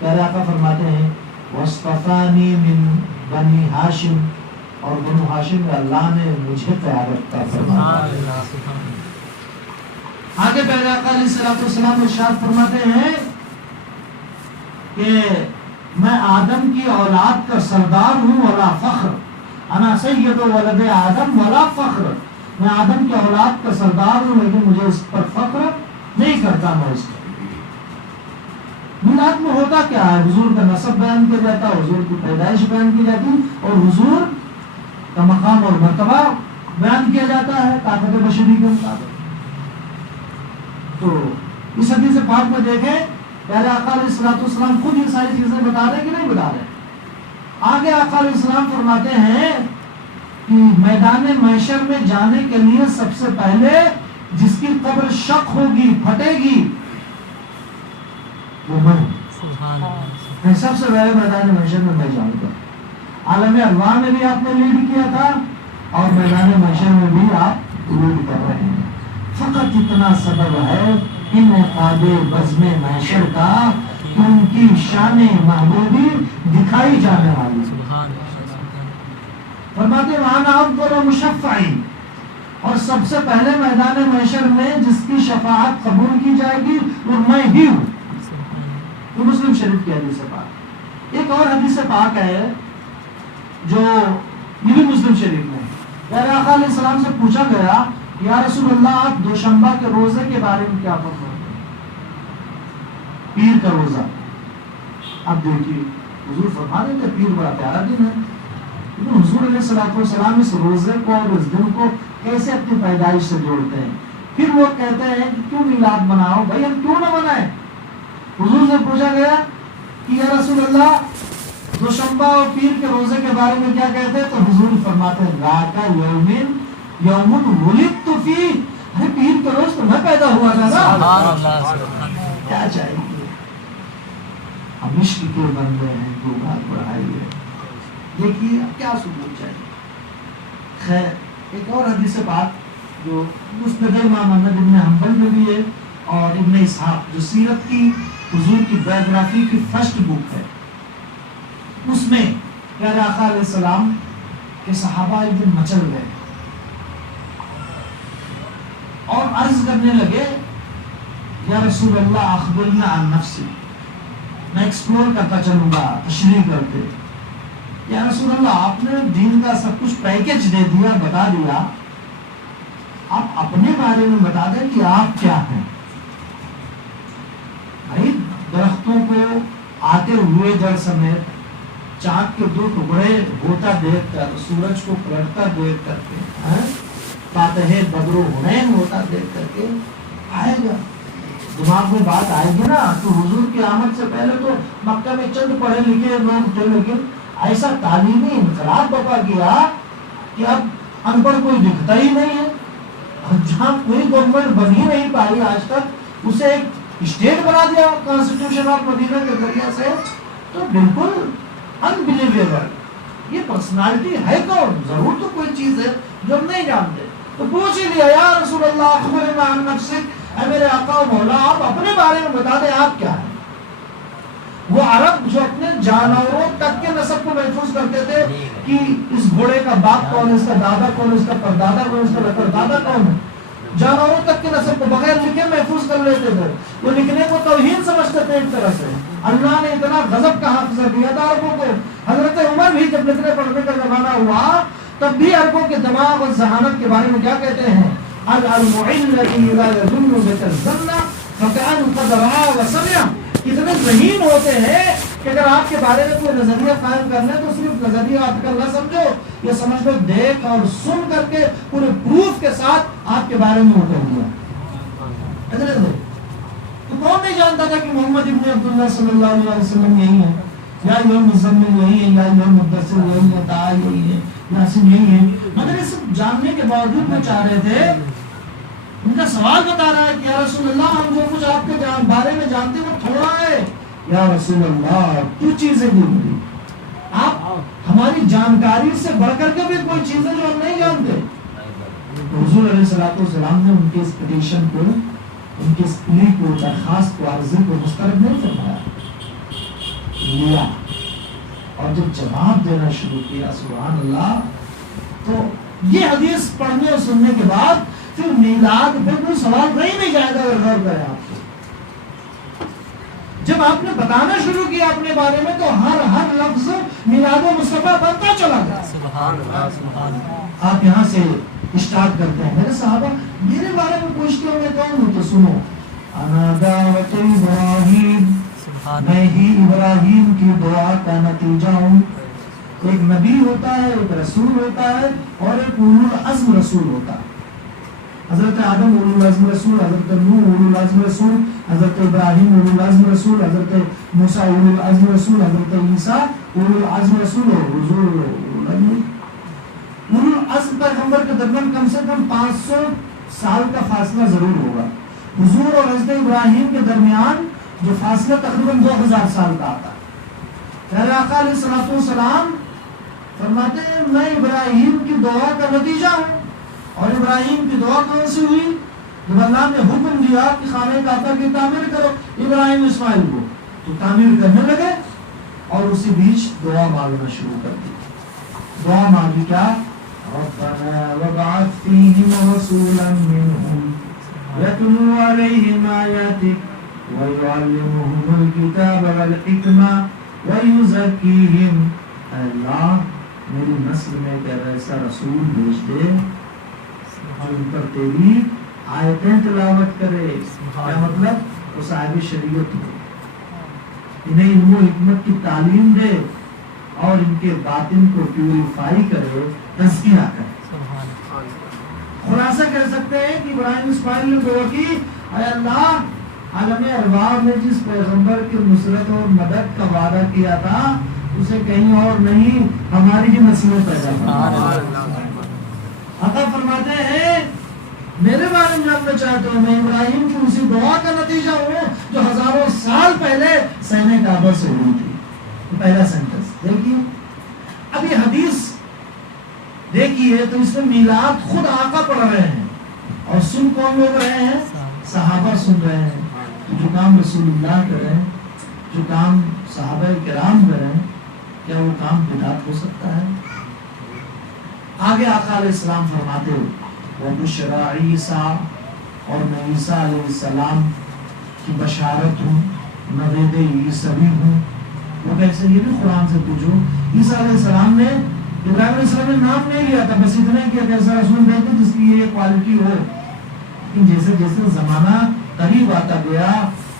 پیارے آقا فرماتے ہیں واصطفانی من بنی ہاشم, اور بنو ہاشم میں اللہ نے مجھے قیادت عطا فرما دی. آگے پیارے آقا علیہ الصلوۃ والسلام ارشاد فرماتے ہیں کہ میں آدم کی اولاد کا سردار ہوں ولا فخر, انا سید ولد آدم ولا فخر, میں آدم کی اولاد کا سردار ہوں لیکن مجھے اس پر فخر نہیں کرتا. میں اس پر میلاد میں ہوتا کیا ہے, حضور کا نسب بیان کیا جاتا ہے, حضور کی پیدائش بیان کی جاتی ہے, اور حضور کا مقام اور مرتبہ بیان کیا جاتا ہے طاقت بشری کے مطابق. تو اس حدیث پاک میں دیکھیں پہلے آقا علیہ الصلوۃ والسلام خود یہ ساری چیزیں بتا رہے ہیں کہ نہیں بتا رہے. آگے آقا علیہ السلام فرماتے ہیں کہ میدان محشر میں جانے کے لیے سب سے پہلے جس کی قبر شق ہوگی, پھٹے گی, وہ میں سب سے پہلے میدان محشر میں میں جاؤں گا. عالم ارواح میں بھی آپ نے لیڈ کیا تھا اور میدان محشر میں بھی آپ لیڈ کر رہے ہیں. فقط اتنا سبب ہے انعقاد بزم محشر کا کہ ان کی شان محبوبی دکھائی جانے والی. فرماتے وہاں افضل مشفعین, اور سب سے پہلے میدان محشر میں جس کی شفاعت قبول کی جائے گی وہ میں ہی ہوں. تو مسلم شریف کی حدیث پاک. ایک اور حدیث پاک ہے جو یہ بھی مسلم شریف میں ہے. پیارے آقا علیہ السلام سے پوچھا گیا یا رسول اللہ آپ دوشنبہ کے روزے کے بارے میں کیا فرماتے ہیں, پیر کا روزہ. اب دیکھیے حضور فرما رہے تھے پیر بڑا پیارا دن ہے, لیکن حضور علیہ الصلوۃ والسلام اس روزے کو اور اس دن کو کیسے اپنی پیدائش سے جوڑتے ہیں. پھر وہ کہتے ہیں کہ کیوں میلاد مناؤ, بھائی ہم کیوں نہ منائیں. حضور سے پوچھا گیا کہ یا رسول اللہ دوشنبہ اور پیر کے روزے کے بارے میں کیا کہتے ہیں, تو حضور فرماتے ہیں ذاک یوم ولدت فیہ, ارے پیر کے روز تو میں پیدا ہوا تھا نا. کیا چاہیے, ہم عشق کے بندے ہیں, جو بات بڑھائی ہے. دیکھیے اب کیا ثبوت چاہیے. خیر ایک اور حدیث پاک جو مسند امام احمد ابن حنبل میں بھی ہے اور ابن اسحاق جو سیرت کی حضور کی بایوگرافی کی فرسٹ بک ہے, اس میں پیارے آقا علیہ السلام کے صحابہ ایک دن مچل گئے اور عرض کرنے لگے یا رسول اللہ اخبرنا عن نفسی, میں ایکسپلور کرتا چلوں گا, تشریح کرتے. یا رسول اللہ آپ نے دین کا سب کچھ پیکج دے دیا, بتا دیا, آپ اپنے بارے میں بتا دیں کہ آپ کیا ہیں. بھائی درختوں کو آتے ہوئے جڑ سمیت, چاند کے دو ٹکڑے ہوتا دیکھ کر, سورج کو پلٹتا دیکھ کر کے, فاتح بدر و حنین ہوتا دیکھ کر کے آئے گا, دماغ میں بات آئے گی نا. تو حضور کی آمد سے پہلے تو مکہ میں چند پڑھے لکھے لوگ تھے, لیکن ایسا تعلیمی انقلاب برپا کیا کہ اب ان پڑھ کوئی دکھتا ہی نہیں ہے. جہاں کوئی گورنمنٹ بن ہی نہیں پائی آج تک، اسے ایک اسٹیٹ بنا دیا کانسٹیٹیوشن آف مدینہ کے ذریعے سے، تو بالکل انبلیویبل. یہ پرسنالٹی ہے کون؟ ضرور تو کوئی چیز ہے جو ہم نہیں جانتے. تو پوچھ ہی لیا، یا رسول اللہ اخبرنا عن نفسک، اے میرے آقا و مولا آپ اپنے بارے میں بتا دیں آپ کیا ہیں. وہ عرب جو اپنے جانوروں تک کے نسب کو محفوظ کرتے تھے کہ اس گھوڑے کا باپ کون ہے، اس کا دادا کون ہے، اس کا پردادا کون ہے، اس کا پردادا کون ہے، جانوروں تک کے نسب کو بغیر لکھے محفوظ کر لیتے تھے. وہ لکھنے کو توہین سمجھتے تھے ایک طرح سے. اللہ نے اتنا غضب کا حافظہ دیا تھا عربوں کو. حضرت عمر بھی جب لکھنے پڑھنے کا زمانہ ہوا تب بھی عربوں کے دماغ اور ذہانت کے بارے میں کیا کہتے ہیں؟ اتنے ذہین ہوتے ہیں کہ اگر آپ کے بارے میں کوئی نظریہ قائم کرنا ہے تو صرف نظریہ آپ کر نہ سمجھو، یہ سمجھ لو دیکھ اور سن کر کے پورے پروف کے ساتھ آپ کے بارے میں ہوتا ہوا. تو کون نہیں جانتا تھا کہ محمد ابن عبداللہ صلی اللہ علیہ وسلم یہی ہے، یا یوم مزمل یہی ہے، یا یوم مدثر یہی ہے، طٰہٰ یہی ہے، یاسین یہی ہے. مگر یہ سب جاننے کے باوجود وہ چاہ رہے تھے. ان کا سوال بتا رہا ہے کہ یا رسول اللہ ہم جو کچھ آپ کے بارے میں جانتے ہیں وہ تھوڑا ہے. یا رسول اللہ کچھ چیزیں بھی ملی، آپ ہماری جانکاری سے بڑھ کر کے بھی کوئی چیزیں جو ہم نہیں جانتے. حضور علیہ الصلوۃ والسلام نے ان کے اس پٹیشن کو، ان کے اس پلی کو، درخواست کو، عرضی کو مسترد نہیں فرمایا، لیا. اور جب جواب دینا شروع کیا سبحان اللہ، تو یہ حدیث پڑھنے اور سننے کے بعد پھر میلاد پہ کوئی سوال نہیں جائے گا. اگر غور کریں آپ کو، جب آپ نے بتانا شروع کیا اپنے بارے میں تو ہر لفظ میلاد مصطفیٰ بنتا چلا گیا. سبحان اللہ سبحان اللہ. آپ یہاں سے اسٹارٹ کرتے ہیں. میرے صحابہ میرے بارے میں پوچھتے ہوں میں کون ہوں، تو سنو، انا دعوت ابراہیم، میں ہی ابراہیم کی دعا کا نتیجہ ہوں. ایک نبی ہوتا ہے، ایک رسول ہوتا ہے، اور ایک اولو العزم رسول ہوتا ہے. حضرت آدم اولو العزم رسول، حضرت نوح اولو العزم رسول، حضرت ابراہیم اولو العزم رسول، حضرت موسیٰ اولو العزم رسول، حضرت عیسیٰ اولو العزم رسول، اور حضور اولو العزم. اولو العزم پیغمبر کے درمیان کم سے کم 500 سال کا فاصلہ ضرور ہوگا. حضور اور حضرت ابراہیم کے درمیان جو فاصلہ تقریباً 2000 سال کا آتا ہے. پہلے آقا علیہ الصلوۃ والسلام فرماتے ہیں میں ابراہیم کی دعا کا نتیجہ ہوں. اور ابراہیم کی دعا کون سی ہوئی؟ جب اللہ نے حکم دیا کہ خانہ کعبہ کی تعمیر کرو ابراہیم اسماعیل کو، تو تعمیر کرنے لگے اور اسی بیچ دعا مانگنا شروع کر دی. دعا مانگی کیا؟ ربنا وابعث فیہم رسولا منہم یتلو علیہم آیاتک ویعلمہم الکتاب والحکمہ ویزکیہم. اے اللہ میری نسل میں ایک ایسا رسول بھیج دے جو ان پر تیری آیتیں تلاوت کرے. کیا مطلب؟ وہ صاحب شریعت ہو، انہیں علم و حکمت کی تعلیم دے اور ان کے باطن کو پیوریفائی کرے، تزکیہ کرے. خلاصہ کہہ سکتے ہیں کہ ابراہیم اسماعیل نے دعا کی، اے اللہ عالم ارواح میں جس پیغمبر کی نصرت اور مدد کا وعدہ کیا تھا اسے کہیں اور نہیں ہماری ہی نسلیں پیدا فرما. عطا فرماتے ہیں میرے بارے میں جاننا چاہتے ہو، میں ابراہیم کی اسی دعا کا نتیجہ ہوں جو ہزاروں سال پہلے سینہ کعبہ سے ہوئی تھی. پہلا سینٹنس دیکھیے. اب یہ حدیث دیکھیے تو اس میں میلاد خود آقا پڑھ رہے ہیں اور سن کون لوگ رہے ہیں؟ صحابہ سن رہے ہیں. جو کام رسول اللہ کریں، جو کام صحابہ کرام کریں، کیا وہ کام بدعت ہو سکتا ہے؟ آگے آقا علیہ السلام فرماتے ہو وَبُشْرَى عِیسیٰ، اور میں عیسیٰ علیہ السلام کی بشارت ہوں، نوید عیسوی ہوں. وہ کیسے؟ یہ بھی قرآن سے پوچھو. عیسیٰ علیہ السلام نے ابراہیم علیہ السلام نے نام نہیں لیا تھا، بس اتنا ہی کہ ایسا رسول بھیجتے جس کی یہ کوالٹی ہو. لیکن جیسے جیسے زمانہ قریب آتا گیا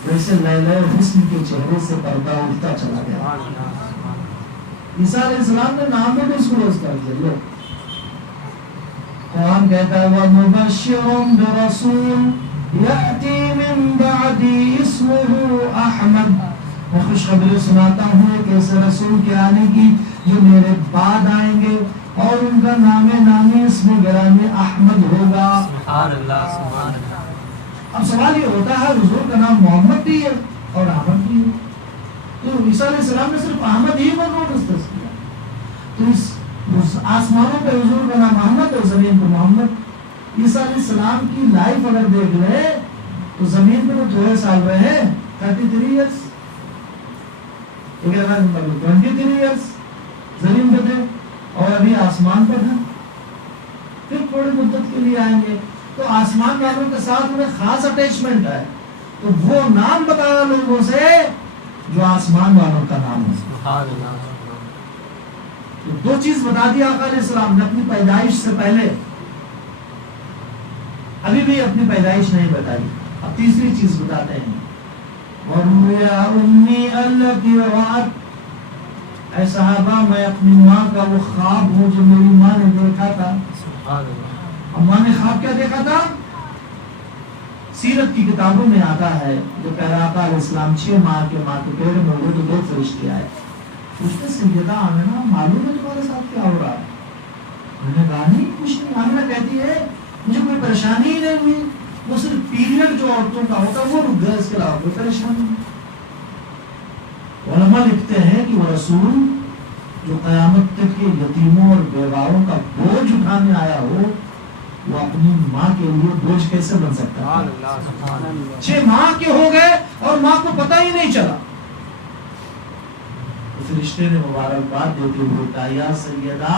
ویسے لیلہ حسن کے چہرے سے پردہ اٹھتا چلا گیا. عیسیٰ علیہ السلام نے نام بھی ڈسکلوز کر دیا. قرآن کہتا ہے وَمُبَشِّرٌ بِرَسُولٍ يَأْتِي مِن بَعْدِي اسْمُهُ أَحْمَدُ، میں خوشخبری سناتا ہوں ایک ایسے رسول کے آنے کی جو میرے بعد آئیں گے اور ان کا نام نامی اسم ہوتا ہے حضور کا نام محمد بھی ہے اور احمد بھی ہے، تو عیسیٰ علیہ السلام نے صرف احمد ہی کو نوٹس کیا، تو اس آسمانوں پہ حضور کا نام احمد اور زمین پہ محمد۔ عیسیٰ علیہ السلام کی لائف اگر دیکھ لے تو زمین پہ تو تھوڑے سال رہے 33 ایئرس، 23 ایئرس زمین پہ تھے اور ابھی آسمان پر ہیں، پھر تھوڑی مدت کے لیے آئیں گے، تو آسمان والوں کے ساتھ انہیں خاص اٹیچمنٹ ہے، تو وہ نام بتایا لوگوں سے جو آسمان والوں کا نام ہے۔ تو دو چیز بتا دی آقا علیہ السلام نے اپنی پیدائش سے پہلے، ابھی بھی اپنی پیدائش نہیں بتائی، اب تیسری چیز بتاتے ہیں، وَرُوِيَا أُمِّي الَّتِي رَأَتْ، اے صحابہ میں اپنی ماں کا وہ خواب ہوں جو میری ماں نے دیکھا تھا۔ ماں نے خواب کیا دیکھا تھا؟ سیرت کی کتابوں میں آتا ہے جو پہلا آقا علیہ السلام 6 ماہ کے پیٹ میں ہوئے تو 2 فرشتے آئے، پوچھتے سیدہ آمنہ معلوم ہے تمہارے ساتھ کیا ہو رہا ہے؟ میں نے کہا نہیں کچھ نہیں۔ آمنہ کہتی ہے مجھے کوئی پریشانی ہی نہیں ہوئی، وہ صرف پیریڈ جو عورتوں کا ہوتا ہے وہ رک گیا، اس کے علاوہ کوئی پریشانی نہیں۔ علماء لکھتے ہیں کہ وہ رسول جو قیامت تک کے یتیموں اور بیواؤں کا بوجھ اٹھانے آیا ہو، وہ اپنی ماں کے لیے بوجھ کیسے بن سکتا ہے؟ 6 ماہ کے ہو گئے اور ماں کو پتہ ہی نہیں چلا۔ فرشتے نے مبارکباد دیتے ہوئے کہا یا سیدہ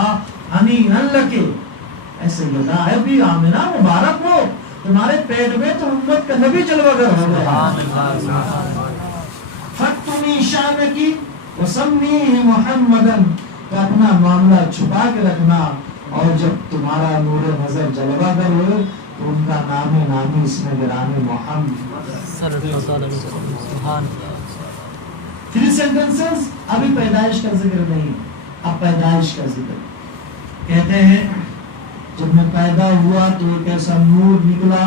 ہنی لکے، اے سیدہ ہے بھی آمنہ مبارک ہو، تمہارے پیٹ میں تو امت کا نبی جلوہ گر ہو گیا۔ فَتُّنِي شَانَكِ وَسَمِّيهِ مُحَمَّدًا، تو اپنا معاملہ چھپا کے رکھنا، اور جب تمہارا نور نظر جلوہ گر ہو تو ان کا نامی اس میں گرامی محمد۔ 3 سینٹنسز، ابھی پیدائش کا ذکر نہیں، اب پیدائش کا ذکر۔ کہتے ہیں جب میں پیدا ہوا تو ایک ایسا نور نکلا،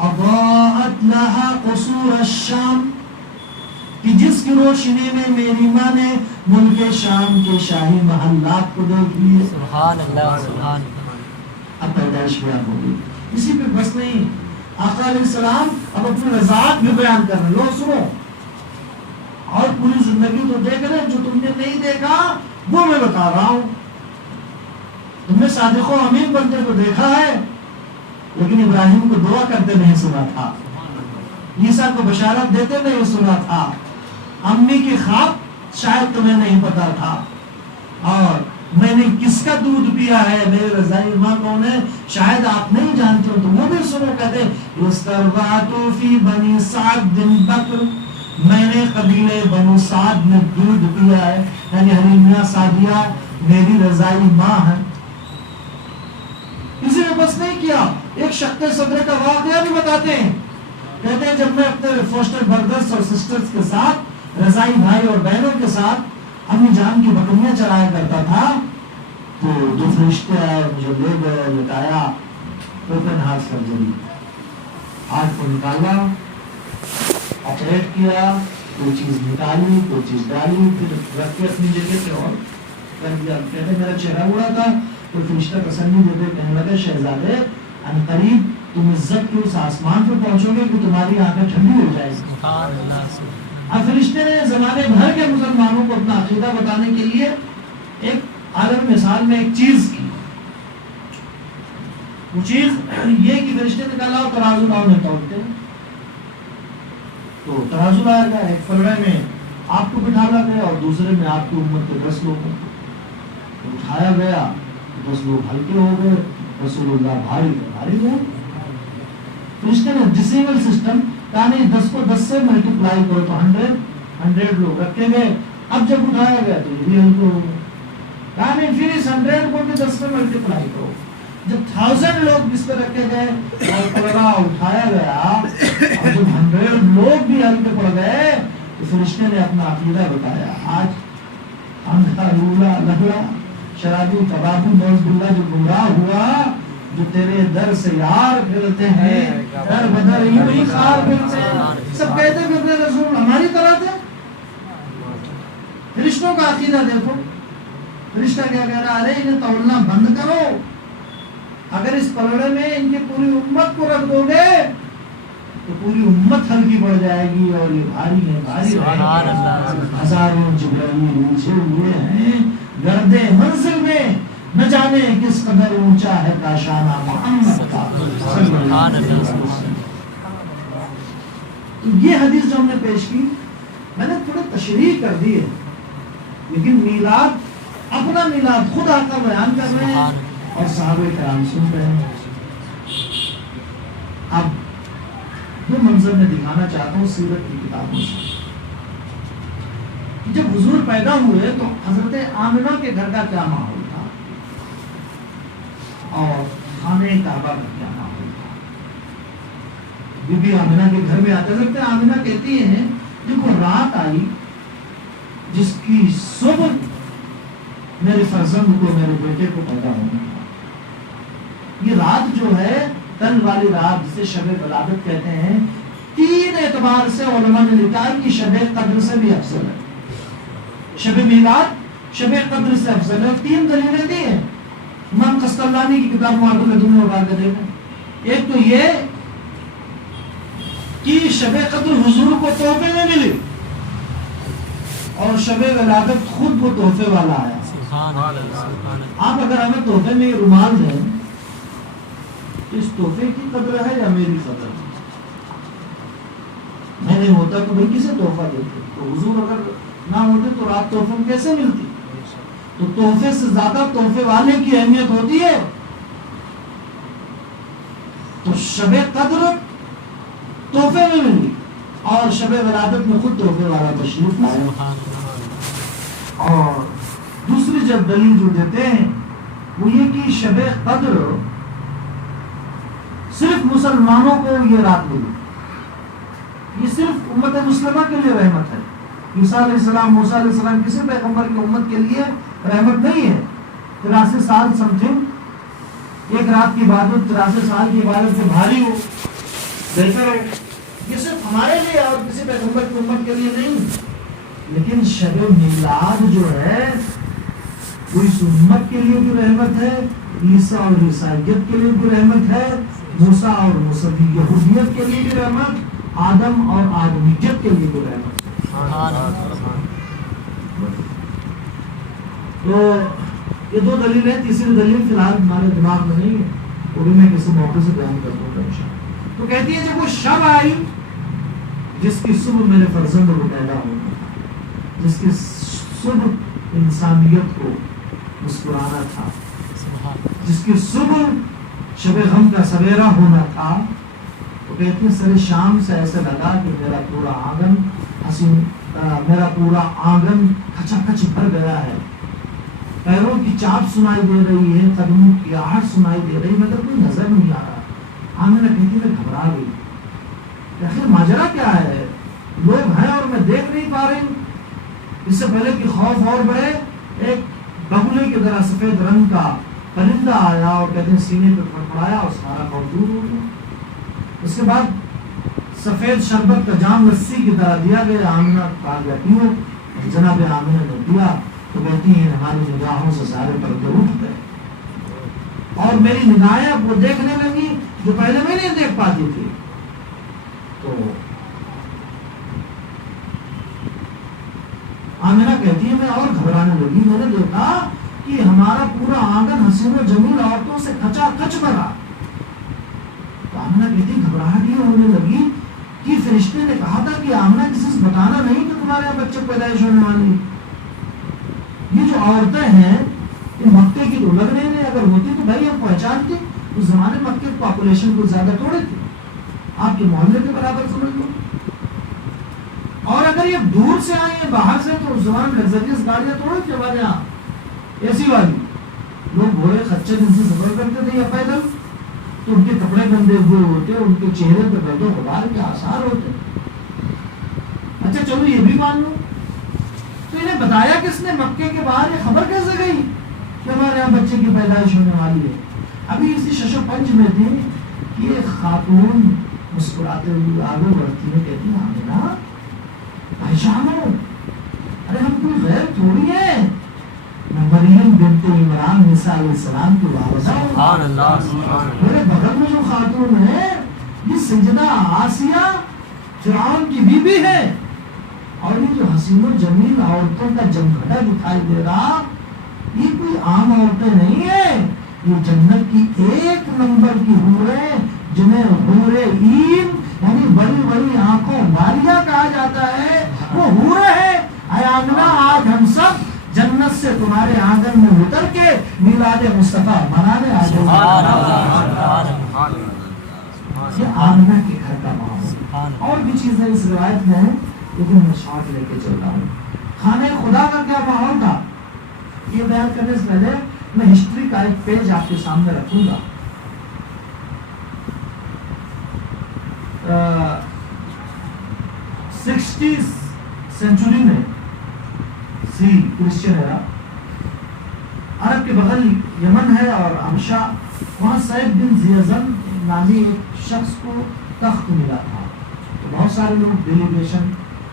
اضاءت لها قصور الشام، کہ جس کی روشنی میں میری ماں نے ملک شام کے شاہی محلات کو دیکھ لیے۔ سبحان اللہ، سبحان اللہ۔ اب پیدائش بیان ہو گئی، اسی پہ بس نہیں، آقا علیہ السلام اب اپنی رضاعت بھی بیان کر رہے، لو سنو، اور پوری زندگی تو دیکھ رہے، جو تم نے نہیں دیکھا وہ میں بتا رہا ہوں۔ تم نے صادق و امین بنتے کو دیکھا ہے، لیکن ابراہیم کو دعا کرتے نہیں سنا تھا، عیسیٰ کو بشارت دیتے نہیں سنا تھا، امی کی خواب شاید تمہیں نہیں پتا تھا، اور میں نے کس کا دودھ پیا ہے، میرے رضائی ماں کون ہے شاید آپ نہیں جانتے ہو، تو وہ بھی سنو۔ کہتے استرضعت فی بنی سعد بن بکر، میں نے قبیلے بنو سعد میں دودھ پیا ہے، یعنی حلیمیہ سعدیہ میری رضائی ماں ہے۔ کسی نے بس نہیں کیا، ایک شق صدر کا واقعہ بھی بتاتے ہیں، کہتے ہیں جب میں اپنے فوسٹر بردرز اور سسٹرز کے ساتھ، رضائی بھائی اور بہنوں کے ساتھ امی جان کی بکریاں چرایا کرتا تھا، تو جو فرشتے آئے مجھے لے گئے، لٹایا، اوپن ہارٹ سرجری، ہارٹ کو نکالا، آپریٹ کیا، کوئی چیز نکالی، کوئی چیز ڈالی، پھر رکھ کے اپنی جگہ پہ اور کر دیا۔ کہتے ہیں میرا چہرہ اڑا تھا، تو فرشتہ تسلی دیتے، کہنے لگے شہزادے ان قریب تم عزت کے اس آسمان پہ پہنچو گے کہ تمہاری آنکھیں ٹھنڈی ہو جائے گی۔ اب فرشتے نے زمانے بھر کے مسلمانوں کو اپنا عقیدہ بتانے کے لیے ایک عالم مثال میں ایک چیز کی، وہ چیز یہ کہ فرشتے نے کہا ترازو لاؤ، میں تولتے ہیں، تو ترازو لایا گیا، ایک پلڑے میں آپ کو بٹھایا گیا اور دوسرے میں آپ کی امت کے 10 لوگوں کو اٹھایا گیا، 10 لوگ ہلکے ہو گئے، رسول اللہ بھاری گئے۔ فرشتے نے ڈسیبل سسٹم کہانی 10 کو 10 سے ملٹیپلائی کرو تو 100 لوگ رکھے گئے، اب جب اٹھایا گیا تو یہ بھی ہلکے ہو گئے، کہانی پھر اس 100 کو بھی 10 سے ملٹیپلائی کرو، جب 1000 لوگ جس پہ رکھے گئے اور پلڑا اٹھایا گیا اور جب 100 لوگ بھی ہلکے پڑ گئے تو فرشتے نے اپنا عقیدہ بتایا۔ آج اندھا لولا لگڑا شرابی کبابی موز باللہ جو گمراہ ہوا، جو تیرے در سے یار پھرتے ہیں، در بدر ہی خار پھرتے ہیں، سب کہتے پھرتے رسول ہماری طرح تھے۔ فرشتوں کا عقیدہ دیکھو، فرشتہ کیا کہہ رہا ہے، ارے انہیں تولنا بند کرو، اگر اس پلڑے میں ان کی پوری امت کو رکھ دو گے تو پوری امت ہلکی پڑ جائے گی اور یہ بھاری ہے بھاری رہے گا. ہزاروں جبرائیل اونچے ہوئے ہیں گردے منزل میں، نہ جانے کس قدر اونچا ہے کاشانہ محمد کا صلی اللہ علیہ وسلم. تو یہ حدیث جو ہم نے پیش کی میں نے تھوڑا تشریح کر دی ہے، لیکن میلاد اپنا میلاد خود آقا بیان کر رہے ہیں اور صحابہ کرام سن رہے ہیں. اب دو منظر میں دکھانا چاہتا ہوں سیرت کی کتابوں سے. جب حضور پیدا ہوئے تو حضرت آمنہ کے گھر کا کیا ماحول تھا اور خانہ کعبہ کا کیا ماحول تھا. بی بی آمنہ کے گھر میں آتے حضرت آمنہ کہتی ہیں دیکھو رات آئی جس کی صبح میرے فرزند کو میرے بیٹے کو پیدا ہونا تھا. یہ رات جو ہے کل والی رات جسے شب ولادت کہتے ہیں، تین اعتبار سے علماء نے لکھا کہ شب قدر سے بھی افضل ہے. شب میلاد شب قدر سے افضل ہے. تین دلیلیں دی ہیں امام قسطلانی کی کتاب معارف العلوم میں اٹھا کے دیکھیں. ایک تو یہ کہ شب قدر حضور کو تحفے میں ملی اور شب ولادت خود وہ تحفے والا آیا. آپ اگر ہمیں تحفے میں یہ رومال دیں، اس تحفے کی قدر ہے یا میری قدر؟ میں نہیں ہوتا تو بھائی کسے تحفہ دیتے؟ تو حضور اگر نہ ہوتے تو رات تحفے میں کیسے ملتی؟ تو تحفے سے زیادہ تحفے والے کی اہمیت ہوتی ہے. تو شب قدر تحفے میں ملی اور شب ولادت میں خود تحفے والا تشریف لایا. اور دوسری جب دلیل جو دیتے ہیں وہ یہ کہ شب قدر صرف مسلمانوں کو یہ رات ملی، یہ صرف امت مسلمہ کے لیے رحمت ہے. عیسیٰ علیہ السلام، موسیٰ علیہ السلام کسی پیغمبر کی امت کے لیے رحمت نہیں ہے. 83 سال سمتھنگ ایک رات کی عبادت 83 سال کی عبادت سے بھاری ہو، بہتر ہو. یہ صرف ہمارے لیے اور کسی پیغمبر کی امت کے لیے نہیں. لیکن شب میلاد جو ہے وہ اس امت کے لیے بھی رحمت ہے، عیسیٰ اور عیسائیت کے لیے بھی رحمت ہے، موسیٰ اور موسوی یہودیت کے لیے بھی رحمت، آدم اور آدمیت کے لیے بھی رحمت. تو یہ دو دلیلیں. تیسری دلیل فی الحال ہمارے دماغ میں نہیں ہے، وہ بھی میں کسی موقع سے بیان کر دوں گا انشاءاللہ. تو کہتی ہے جب وہ شب آئی جس کی صبح میرے فرزند کو پیدا ہونا تھا، جس کی صبح انسانیت کو مسکرانا تھا، جس کی صبح شب غم کا سویرا ہونا تھا، تو کہتے ہیں سر شام سے ایسے لگا کہ میرا پورا آنگن حسین، میرا پورا آنگن کھچا کھچ بھر گیا ہے. پیروں کی چاپ سنائی دے رہی ہے، قدموں کی آہٹ سنائی دے رہی، مگر کوئی نظر نہیں آ رہا. آمنہ کہتی میں گھبرا گئی، آخر ماجرا کیا ہے؟ لوگ ہیں اور میں دیکھ نہیں پا رہی ہوں. اس سے پہلے کہ خوف اور بڑھے، ایک بگلے کی طرح سفید رنگ کا پرندہ آیا اور کہتے ہیں سینے پہ پڑپڑایا اور سارا خوف دور ہو گیا. اس کے بعد سفید شربت کا جام لسی کی طرح دیا گیا. آمنہ کہا گیا پیو. جناب آمنہ نے دیا تو کہتی ہیں ہماری نگاہوں سے سارے پردے اٹھ گئے اور میری نگاہیں اب وہ دیکھنے لگی جو پہلے میں نہیں دیکھ پاتی تھی. تو آمنہ کہتی ہے میں اور گھبرانے لگی. میں نے دیکھا کہ ہمارا پورا آنگن حسین و جمیل عورتوں سے کچا کچ بھرا. تو آمنہ کہتی گھبراہٹ یہ ہونے لگی کہ فرشتے نے کہا تھا کہ آمنہ کسی سے بتانا نہیں کہ تمہارے یہاں بچے پیدائش ہونے والی. یہ جو عورتیں ہیں یہ مکے کی تو لگ نہیں، اگر ہوتی تو بھائی ہم پہچانتے. اس زمانے مکے کی پاپولیشن کو زیادہ تھوڑے تھے، آپ کے محلے کے برابر سمجھ لو. اور اگر یہ دور سے آئے ہیں باہر سے تو اس زمانے میں لگزریس گاڑیاں تھوڑی تھی ہمارے یہاں ایسی والی. لوگ گھوڑے خچر ان سے سفر کرتے تھے یا پیدل، تو ان کے کپڑے گندے ہوئے ہوتے، ان کے چہرے پہ گرد و غبار کے آثار ہوتے. اچھا چلو یہ بھی مان لو. تو انہیں بتایا کس نے؟ مکے کے باہر یہ خبر کیسے گئی کہ ہمارے یہاں بچے کی پیدائش ہونے والی ہے؟ ابھی اسی شش و پنج میں تھی کہ ایک خاتون مسکراتے ہوئے آگے بڑھتی ہے، کہتی ہے آمنہ پہچانو، ارے ہم کوئی غیر تھوڑی ہے، میں مریم بنت عمران عیسیٰ علیہ السلام کی والدہ ہوں. میرے بغل میں جو خاتون ہے یہ سجدہ آسیہ فرعون کی بیوی ہے، اور یہ جو حسین و جمیل عورتوں کا جمگھٹا دکھائی دے رہا، یہ کوئی عام عورتیں نہیں ہیں، یہ جنت کی ایک نمبر کی حوریں جنہیں حور عین یعنی بڑی بڑی آنکھوں والیاں کہا جاتا ہے، وہ حوریں ہیں۔ اے آمنہ آج ہم سب جنت سے تمہارے آنگن میں اتر کے میلاد مصطفیٰ منانے آ جائیں۔ یہ آمنہ کے گھر کا ماحول، اور بھی چیزیں اس روایت میں ہیں لیکن میں شارٹ لے کے چلتا ہوں۔ خانہ خدا کا کیا ماحول تھا، یہ بیان کرنے سے پہلے میں ہسٹری کا ایک پیج آپ کے سامنے رکھوں گا۔ 60 سینچری میں کرسچن ایرا، عرب کے بغل یمن ہے اور حبشہ، وہاں سعید بن زیزن نامی ایک شخص کو تخت ملا تھا، تو بہت سارے لوگ ڈیلیگیشن،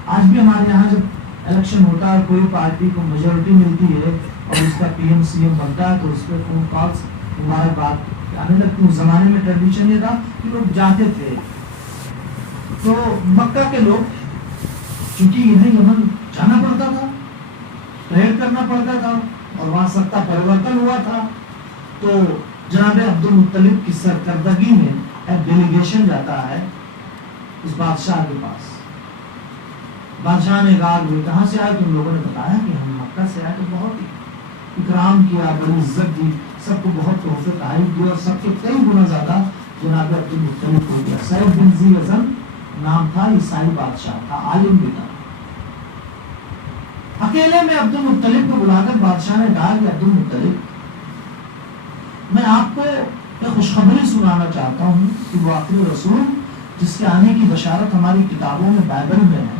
آج بھی ہمارے یہاں جب الیکشن ہوتا ہے کوئی پارٹی کو میجورٹی ملتی ہے اور اس کا پی ایم سی ایم بنتا ہے تو اس پہ فون کالس مبارکباد آنے لگتی۔ اس زمانے میں ٹریڈیشن یہ تھا کہ لوگ جاتے تھے، تو مکہ کے لوگ چونکہ انہیں یمن جانا پڑتا تھا، پریئر کرنا پڑتا تھا اور وہاں ستا پریورتن ہوا تھا، تو جناب عبد المطلب کی سرکردگی میں ایک ڈیلیگیشن جاتا ہے اس بادشاہ کے پاس۔ بادشاہ نے کہا کہ کہاں سے آئے، تم لوگوں نے بتایا کہ ہم مکہ سے آئے، تو بہت ہی اکرام کیا، بڑی عزت دی، سب کو بہت تحفے تحائف دیے اور سب کے کئی گنا زیادہ جناب عبد المطلب کو دیا۔ سعید بن زیزن نام تھا، عیسائی بادشاہ تھا، عالم بھی تھا۔ اکیلے میں عبد المطلب کو بلا کر بادشاہ نے کہا کہ عبد المطلب، میں آپ کو ایک خوشخبری سنانا چاہتا ہوں کہ وہ آخری رسول جس کے آنے کی بشارت ہماری کتابوں میں بائبل میں ہے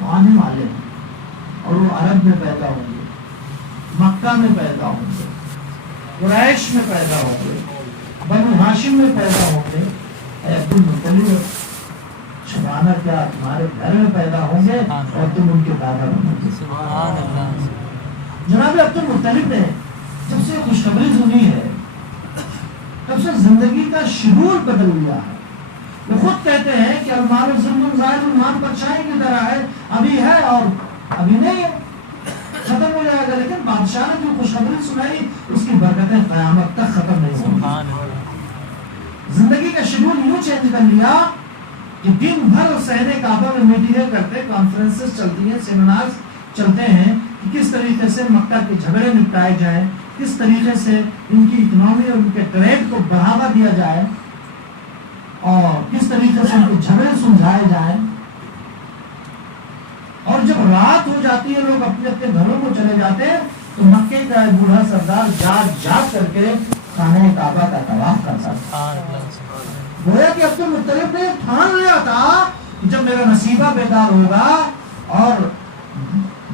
وہ آنے والے ہیں، اور وہ عرب میں پیدا ہوں گے، مکہ میں پیدا ہوں گے، قریش میں پیدا ہوں گے، بنو ہاشم میں پیدا ہوں گے۔ اے عبد المطلب، شبانہ کیا تمہارے گھر میں پیدا ہوں گے اور تم ان کے دادا بنو گے۔ جناب عبد المطلب نے جب سے خوشخبری سنی ہے تب سے زندگی کا شیڈول بدل گیا ہے۔ وہ خود کہتے ہیں کہ المال ظلم زائد المال بادشاہی کی طرح ہے، ابھی ہے اور ابھی نہیں ہے، ختم ہو جائے گا، لیکن بادشاہ نے جو خوشخبری سنائی اس کی برکتیں قیامت تک ختم نہیں ہوں۔ زندگی کا شیڈول یوں چینج کر لیا کہ دن بھر صحن کعبہ میں میٹنگیں کرتے، کانفرنسز چلتی ہیں، سیمینارز چلتے ہیں کہ کس طریقے سے مکہ کے جھگڑے نپٹائے جائیں، کس طریقے سے ان کی اکنامی اور ان کے ٹریڈ کو بڑھاوا دیا جائے، اور کس طریقے سے ان کے جھگڑے سلجھائے جائیں۔ اور جب رات ہو جاتی ہے لوگ اپنے اپنے گھروں کو چلے جاتے ہیں تو مکے کا بوڑھا سردار جاگ جاگ کر کے خانہ کعبہ کا طواف کرتا ہے۔ گویا کہ عبد المطلب نے ٹھان لیا تھا کہ جب میرا نصیبہ بیدار ہوگا اور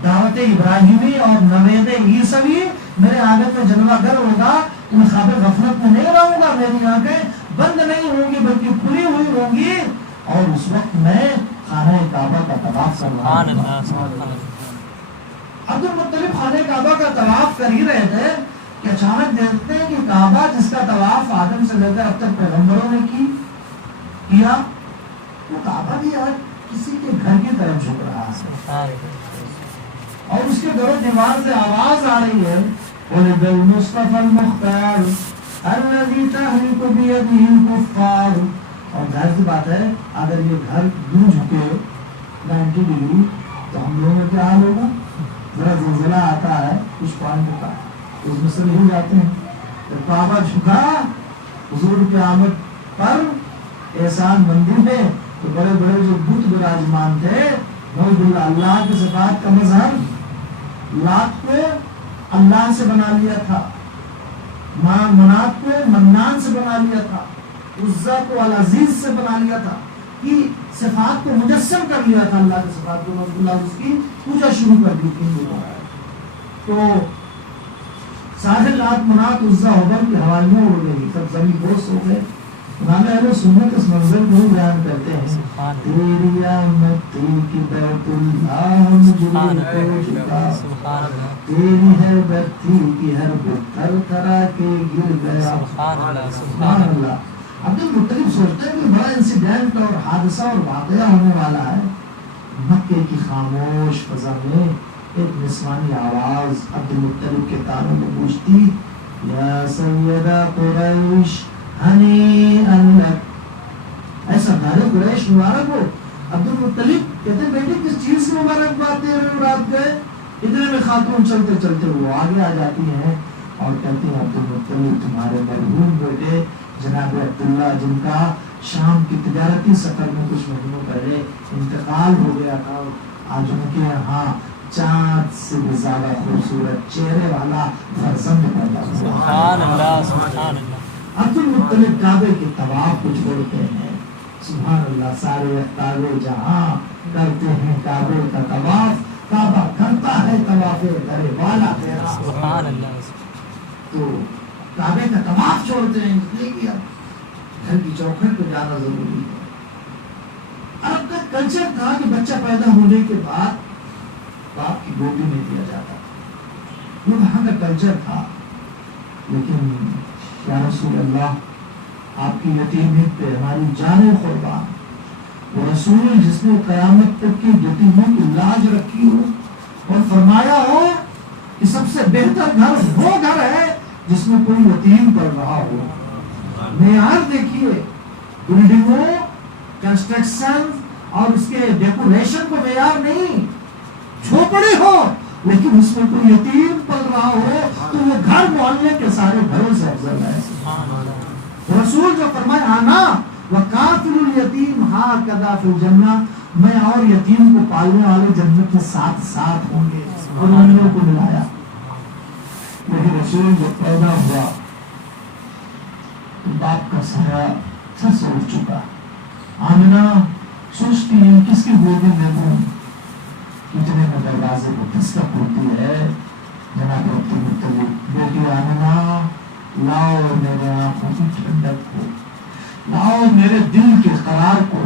دعوت ابراہیمی اور نوید عیسوی میرے آنگن میں جلوہ گر ہوگا، میں خواب غفلت میں نہیں رہوں گا، میری آنکھیں بند نہیں ہوں گی بلکہ کھلی ہوئی ہوں گی، اور اس وقت میں خانہ کعبہ کا طواف کر رہا ہوں۔ عبد المطلب خانہ کعبہ کا طواف کر ہی رہے تھے کہ اچانک دیکھتے ہیں کہ کعبہ جس کا طواف آدم سے لے کر اب تک پیغمبروں نے کیا، وہ کعبہ بھی آج کسی کے گھر کی طرف جھک رہا ہے، اور اس کے در و دیوار سے آواز آ رہی ہے، وَلِدَ الْمُصْطَفَى الْمُخْتَارِ الَّذِي تَحْرِقُ بِيَدِهِ الْكُفَّارِ۔ اور ظاہر سی بات ہے اگر یہ گھر یوں جھکے 90 ڈگری تو ہم لوگوں میں کیا حال ہوگا؟ ذرا زلزلہ آتا ہے کچھ پوائنٹ کا اس میں سے نہیں جاتے ہیں۔ جب کعبہ جھکا حضور کی آمد پر احسان مندی میں تو بڑے بڑے جو بت براجمان تھے، اللہ کے صفات کا مظہر، لات کو اللہ سے بنا لیا تھا، منات کو منان سے بنا لیا تھا، عزا کو العزیز سے بنا لیا تھا، کہ صفات کو مجسم کر لیا تھا اللہ کے صفات کو، اللہ اس کی پوجا شروع کر دی تھی۔ تو سارے لات منات عزا حبل کی ہوائیاں اڑ گئی، سب زمین بوس ہو گئے۔ امام اہل سنت اس منظر کو بیان کرتے ہیں، تیری آمد کی بیت اللہ مجھے کو چکا، تیری ہے بتی کی ہر بتر کرا کے گر گیا۔ سبحان اللہ۔ عبد المطلب سوچتے ہیں کہ بڑا انسیڈنٹ اور حادثہ اور واقعہ ہونے والا ہے. مکے کی خاموش فضا میں ایک نسوانی آواز عبد المطلب کے کانوں میں گونجتی، یا سیدہ قریش ہنیئا لک، اے سردار قریش مبارک ہو. عبد المطلب کہتے ہیں بیٹے کس چیز کی مبارکباد دے رہے ہو رات گئے؟ اتنے میں خاتون چلتے چلتے وہ آگے آ جاتی ہیں اور کہتی ہیں عبد المطلب تمہارے مرحوم بیٹے جناب عبداللہ جن کا شام کی تجارتی سفر میں کچھ مہینوں پہلے انتقال ہو گیا تھا، آج ان کے یہاں چاند سے بھی زیادہ خوبصورت چہرے والا فرزند پیدا ہوا. سبحان اللہ سبحان اللہ. عبد المطلب کعبے کے طواف کو چھوڑتے ہیں. سبحان اللہ. سارے افتادے جہاں کرتے ہیں کعبے کا طواف، کعبہ کرتا ہے طواف کرے والا تیرا. سبحان اللہ. تو کعبے کا طواف چھوڑتے ہیں اس لیے کہ اب گھر کی چوکھٹ پہ جانا ضروری ہے. عرب کا کلچر تھا کہ بچہ پیدا ہونے کے بعد باپ کی گودی میں دیا جاتا، یہ وہاں کا کلچر تھا. لیکن یا رسول اللہ آپ کی یتیمیت پہ ہماری جانیں قربان. وہ رسول جس نے قیامت تک کی یتیموں کی لاج رکھی ہو اور فرمایا ہو کہ سب سے بہتر گھر وہ گھر ہے جس میں کوئی یتیم پڑ رہا ہو. معیار دیکھیے، بلڈنگوں کنسٹرکشن اور اس کے ڈیکوریشن کو معیار نہیں. جھوپڑی ہو لیکن اس میں کوئی یتیم پل رہا ہو تو وہ گھر محلے کے سارے گھروں سے افضل ہے. رسول جو فرمائے آنا وکافل الیتیم ہاکذا فی الجنہ، میں اور یتیم کو پالنے والے جنت میں ساتھ ساتھ ہوں گے. اور انہوں کو ملایا. وہی رسول جو پیدا ہوا باپ کا سایہ سر سے اٹھ چکا. آمنہ سوچتی ہے کس کی گودی میں دوں. اتنے میں دروازے کو دستک ہوتی ہے. جناب عبد المطلب بیٹی آمنہ لاؤ میرے آنکھوں کی ٹھنڈک کو، لاؤ میرے دل کے قرار کو،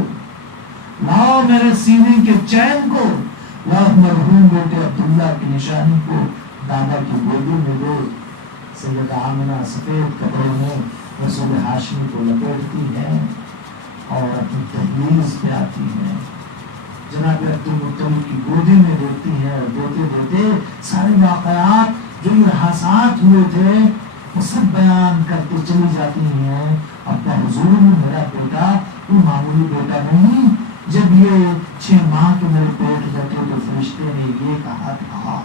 لاؤ میرے سینے کے چین کو، لاؤ مرحوم بیٹے عبداللہ کی نشانی کو دادا کی گودی میں دو. سیدہ آمنہ سفید کپڑے میں رسول ہاشمی کو لپیٹتی ہے اور اپنی تحریر پہ آتی ہے. جناب عبد المطلب کی گودی میں دیکھتی ہے اور دیتے دیتے سارے واقعات جو ارحاسات ہوئے تھے وہ سب بیان کرتے چلی جاتی ہیں. ابا حضور میرا بیٹا کوئی معمولی بیٹا نہیں. جب یہ 6 ماہ کے میرے پیٹ میں تھے تو فرشتے نے یہ کہا تھا.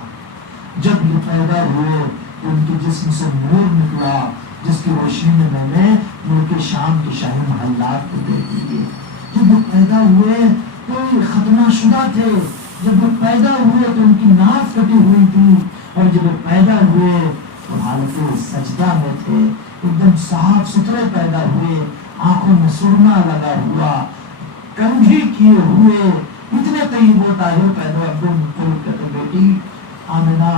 جب یہ پیدا ہوئے تو ان کے جسم سے نور نکلا جس کی روشنی میں میں نے ملک شام کے شاہی محلات کو دیکھ لیے. جب وہ پیدا ہوئے تو یہ ختمہ شدہ تھے. جب وہ پیدا ہوئے تو ان کی ناف کٹی ہوئی تھی اور جب وہ پیدا ہوئے تو حالت سجدہ میں تھے. ایک دم صاف ستھرے پیدا ہوئے، آنکھوں میں سرما لگا ہوا، کنگھی کیے ہوئے، اتنے طیب و طاہر پیدا. عبد المطلب کہتے بیٹی آمنہ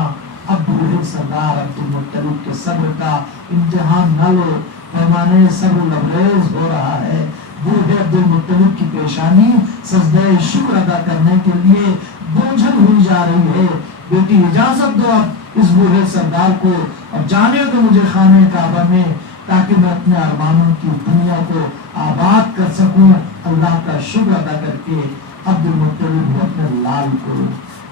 اب بوڑھے سردار عبد المطلب کے صبر کا امتحان نہ لو، پیمانے صبر لبریز ہو رہا ہے. بوڑھے عبد المطلب کی پیشانی سجدہ شکر ادا کرنے کے لیے بوجھل ہوئی جا رہی ہے. بیٹی اجازت دو اب اس بوڑھے سردار کو اب جانے دو مجھے خانہ کعبہ میں تاکہ میں اپنے ارمانوں کی دنیا کو آباد کر سکوں. اللہ کا شکر ادا کر کے عبد المطلب اپنے لال کو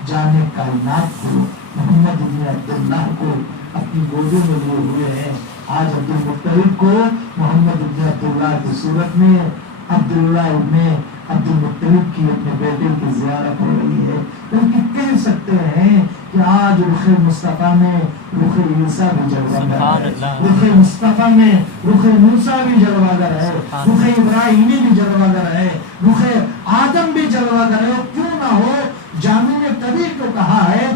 جانے کائنات کو محمد بن عبداللہ کو اپنی گودی میں لیے ہوئے ہیں. آج عبد المطلب کو محمد بن عبداللہ کی صورت میں عبداللہ ابن عبد المطلب کی اپنے بیٹے کی زیارت ہو رہی ہے. بلکہ کہہ سکتے ہیں کہ آج رخ مصطفیٰ میں رخ عیسیٰ بھی جلوگر ہے، رخ مصطفیٰ میں رخ موسیٰ بھی جلوگر ہے، رخ ابراہیمی بھی جلوگر ہے، رخ آدم بھی جلوگر ہے. کیوں نہ ہو؟ جامع نے کبھی کو کہا ہے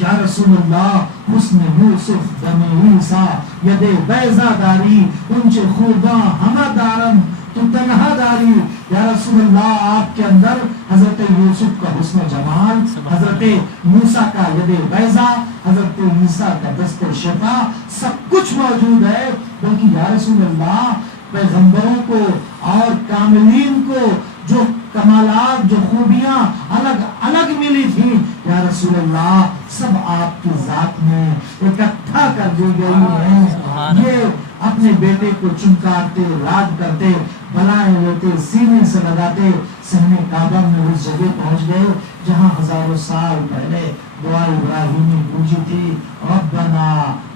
یا رسول اللہ حسن یوسف دم عیسیٰ ید بیضا داری انچے خوباں ہمہ دارم تو تنہا داری. یا رسول اللہ آپ کے اندر حضرت یوسف کا حسن جمال، حضرت موسیٰ کا ید بیضا، حضرت عیسیٰ کا دست شفا سب کچھ موجود ہے. بلکہ یا رسول اللہ پیغمبروں کو اور کاملین کو جو کمالات جو خوبیاں الگ الگ ملی تھی یا رسول اللہ سب آپ کی ذات میں اکٹھا کر دی گئی ہیں. یہ اپنے بیٹے کو چمکارتے، راج کرتے، بلائیں لیتے، سینے سے لگاتے، صحن کعبہ میں اس جگہ پہنچ گئے جہاں ہزاروں سال پہلے دعا ابراہیمی گونجی تھی، ربنا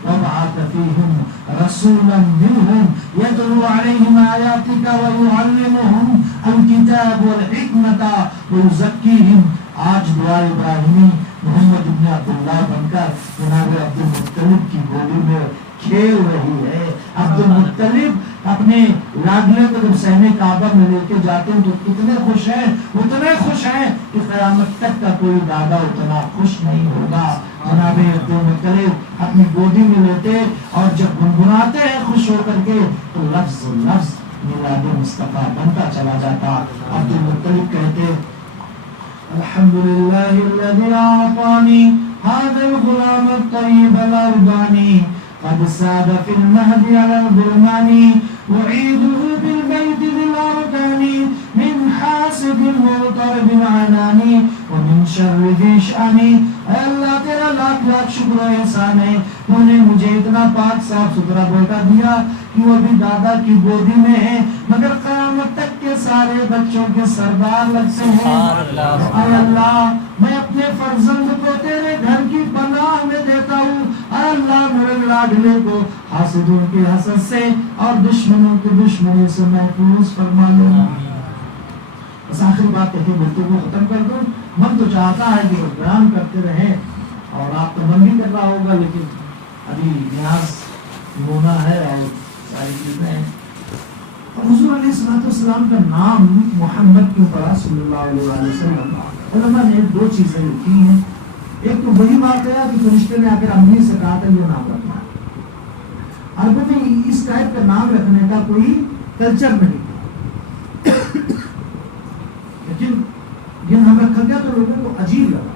وابعث فیہم رسولا منہم یتلو علیہم آیاتک ویعلمہم الکتاب والحکمت ویزکیہم۔ آج دعا ابراہیمی محمد ابن عبداللہ بن کر جناب عبد المطلب کی گودی میں کھیل رہی ہے۔ عبد المطلب اپنے لاڈلے کو جب صحن کعبہ میں لے کے جاتے ہیں تو اتنے خوش ہیں کہ قیامت تک کا کوئی دادا اتنا خوش نہیں ہوگا۔ جناب عبد المطلب اپنی گودی میں لیتے اور جب گنگناتے ہیں خوش ہو کر کے تو لفظ لفظ میلاد مصطفیٰ بنتا چلا جاتا۔ عبد المطلب کہتے الحمدللہ الذی اعطانی هذا الغلام الطیب الاربانی قد ساد فی المہد علی الغلمان وعیدہ بالبیت ذی الارکان من حاسد مغترب عنانی ومن شر ذی شانی۔ اے اللہ تیرا لاکھ لاکھ شکر و احسان ہے، تو نے مجھے اتنا پاک صاف ستھرا بیٹا دیا کہ وہ بھی دادا کی گودی میں ہے مگر قیامت تک کے سارے بچوں کے سردار لگتے ہیں۔ اے اللہ میں اپنے فرزند کو تیرے گھر کی پناہ میں دیتا ہوں، اے اللہ میرے لاڈلے کو حاسدوں کے حسد سے اور دشمنوں کی دشمنی سے محفوظ فرما لو۔ بس آخری بات کہتے گفتگو ختم کر دوں۔ من تو چاہتا ہے کہ بیان کرتے رہیں اور آپ تو من بھی کر رہا ہوگا، لیکن ابھی نیاز ہونا ہے اور ساری چیزیں ہیں۔ حضور علیہ السلام کا نام محمد کیوں پڑا صلی اللہ علیہ وسلم؟ علماء نے دو چیزیں لکھی ہیں۔ ایک تو وہی بات ہے کہ فرشتے نے آ کر امی سے کہا تھا یہ نام رکھنا۔ عربوں میں اس ٹائپ کا نام رکھنے کا کوئی کلچر نہیں، لیکن یہ نام رکھا گیا تو لوگوں کو عجیب لگا۔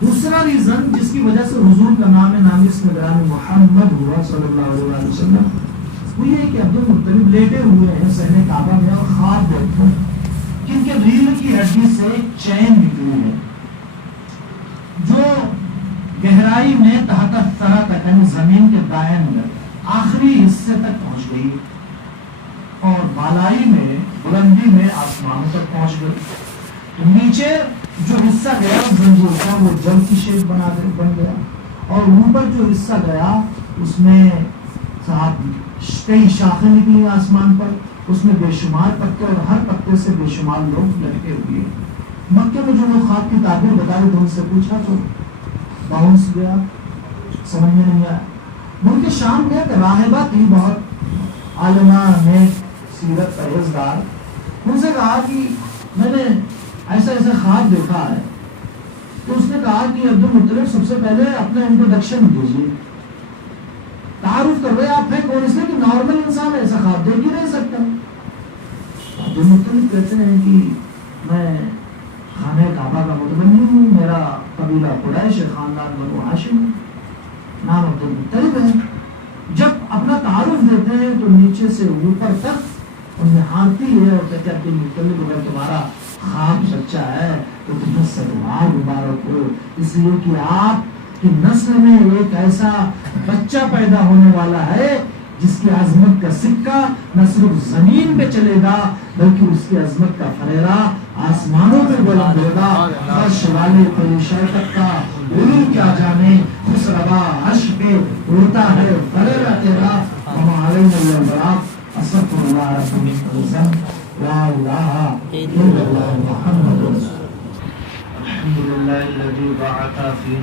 دوسرا ریزن جس کی وجہ سے حضور کا نام اس میں گرامی محمد ہوا صلی اللہ علیہ وسلم، وہ یہ کہ عبد المطلب لیٹے ہوئے ہیں صحن کعبہ میں اور خواب دیکھتے ہیں کہ ان کے ریڑھ کی ہڈی سے چین نکلی ہے جو گہرائی میں تحت الثری تک یعنی زمین کے دائیں میں آخری حصے تک پہنچ گئی اور بالائی میں بلندی میں آسمانوں تک پہنچ گئی۔ نیچے جو حصہ گیا زنجیر کا وہ جل کی شیپ بن گیا اور اوپر جو حصہ گیا اس میں صاحب کئی شاخیں نکلی آسمان پر، اس میں بے شمار پتے اور ہر پتے سے بے شمار لوگ لٹکے ہوئے۔ مکے میں جو لوگ خواب کی تعبیر بتائی تو ان سے پوچھا تو باؤنس گیا، سمجھ میں نہیں آیا۔ ملک شام میں ایک راہبہ تھی بہت عالمہ نیک سیرت پرہیزگار، ان سے کہا کہ میں نے ایسا ایسا خواب دیکھا ہے۔ تو اس نے کہا کہ عبد المطلب سب سے پہلے اپنا انٹروڈکشن دیجیے، تعارف کر رہے آپ ہیں کون، اس لیے کہ نارمل انسان ایسا خواب دیکھ ہی نہیں سکتا۔ عبد المطلب کہتے ہیں کہ میں خانہ کعبہ کا متبنی ہوں، میرا قبیلہ قریش ہے، خاندان بنو ہاشم، نام عبد المطلب ہے۔ جب اپنا تعارف دیتے ہیں تو نیچے سے اوپر تک نہارتی ہے اور کہتے ہیں عبد المطلب اگر تمہارا خواب سچا ہے تو تمہیں سروار مبارک ہو، اس لیے کہ آپ کی نسل میں ایک ایسا بچہ پیدا ہونے والا ہے جس کی عظمت کا سکہ نہ صرف زمین پہ چلے گا بلکہ اس کی عظمت کا فریرہ آسمانوں پہ بلند ہوگا۔ فرش والے پریشان تک کا علم کیا جانے، خوش روا عرش پہ اڑتا ہے فریرہ تیرا، وما علینا الا البلاغ، استغفر اللہ رب العزت، لا الہ الا اللہ محمد رسول اللہ۔ الحمدللہ الذی بعث فینا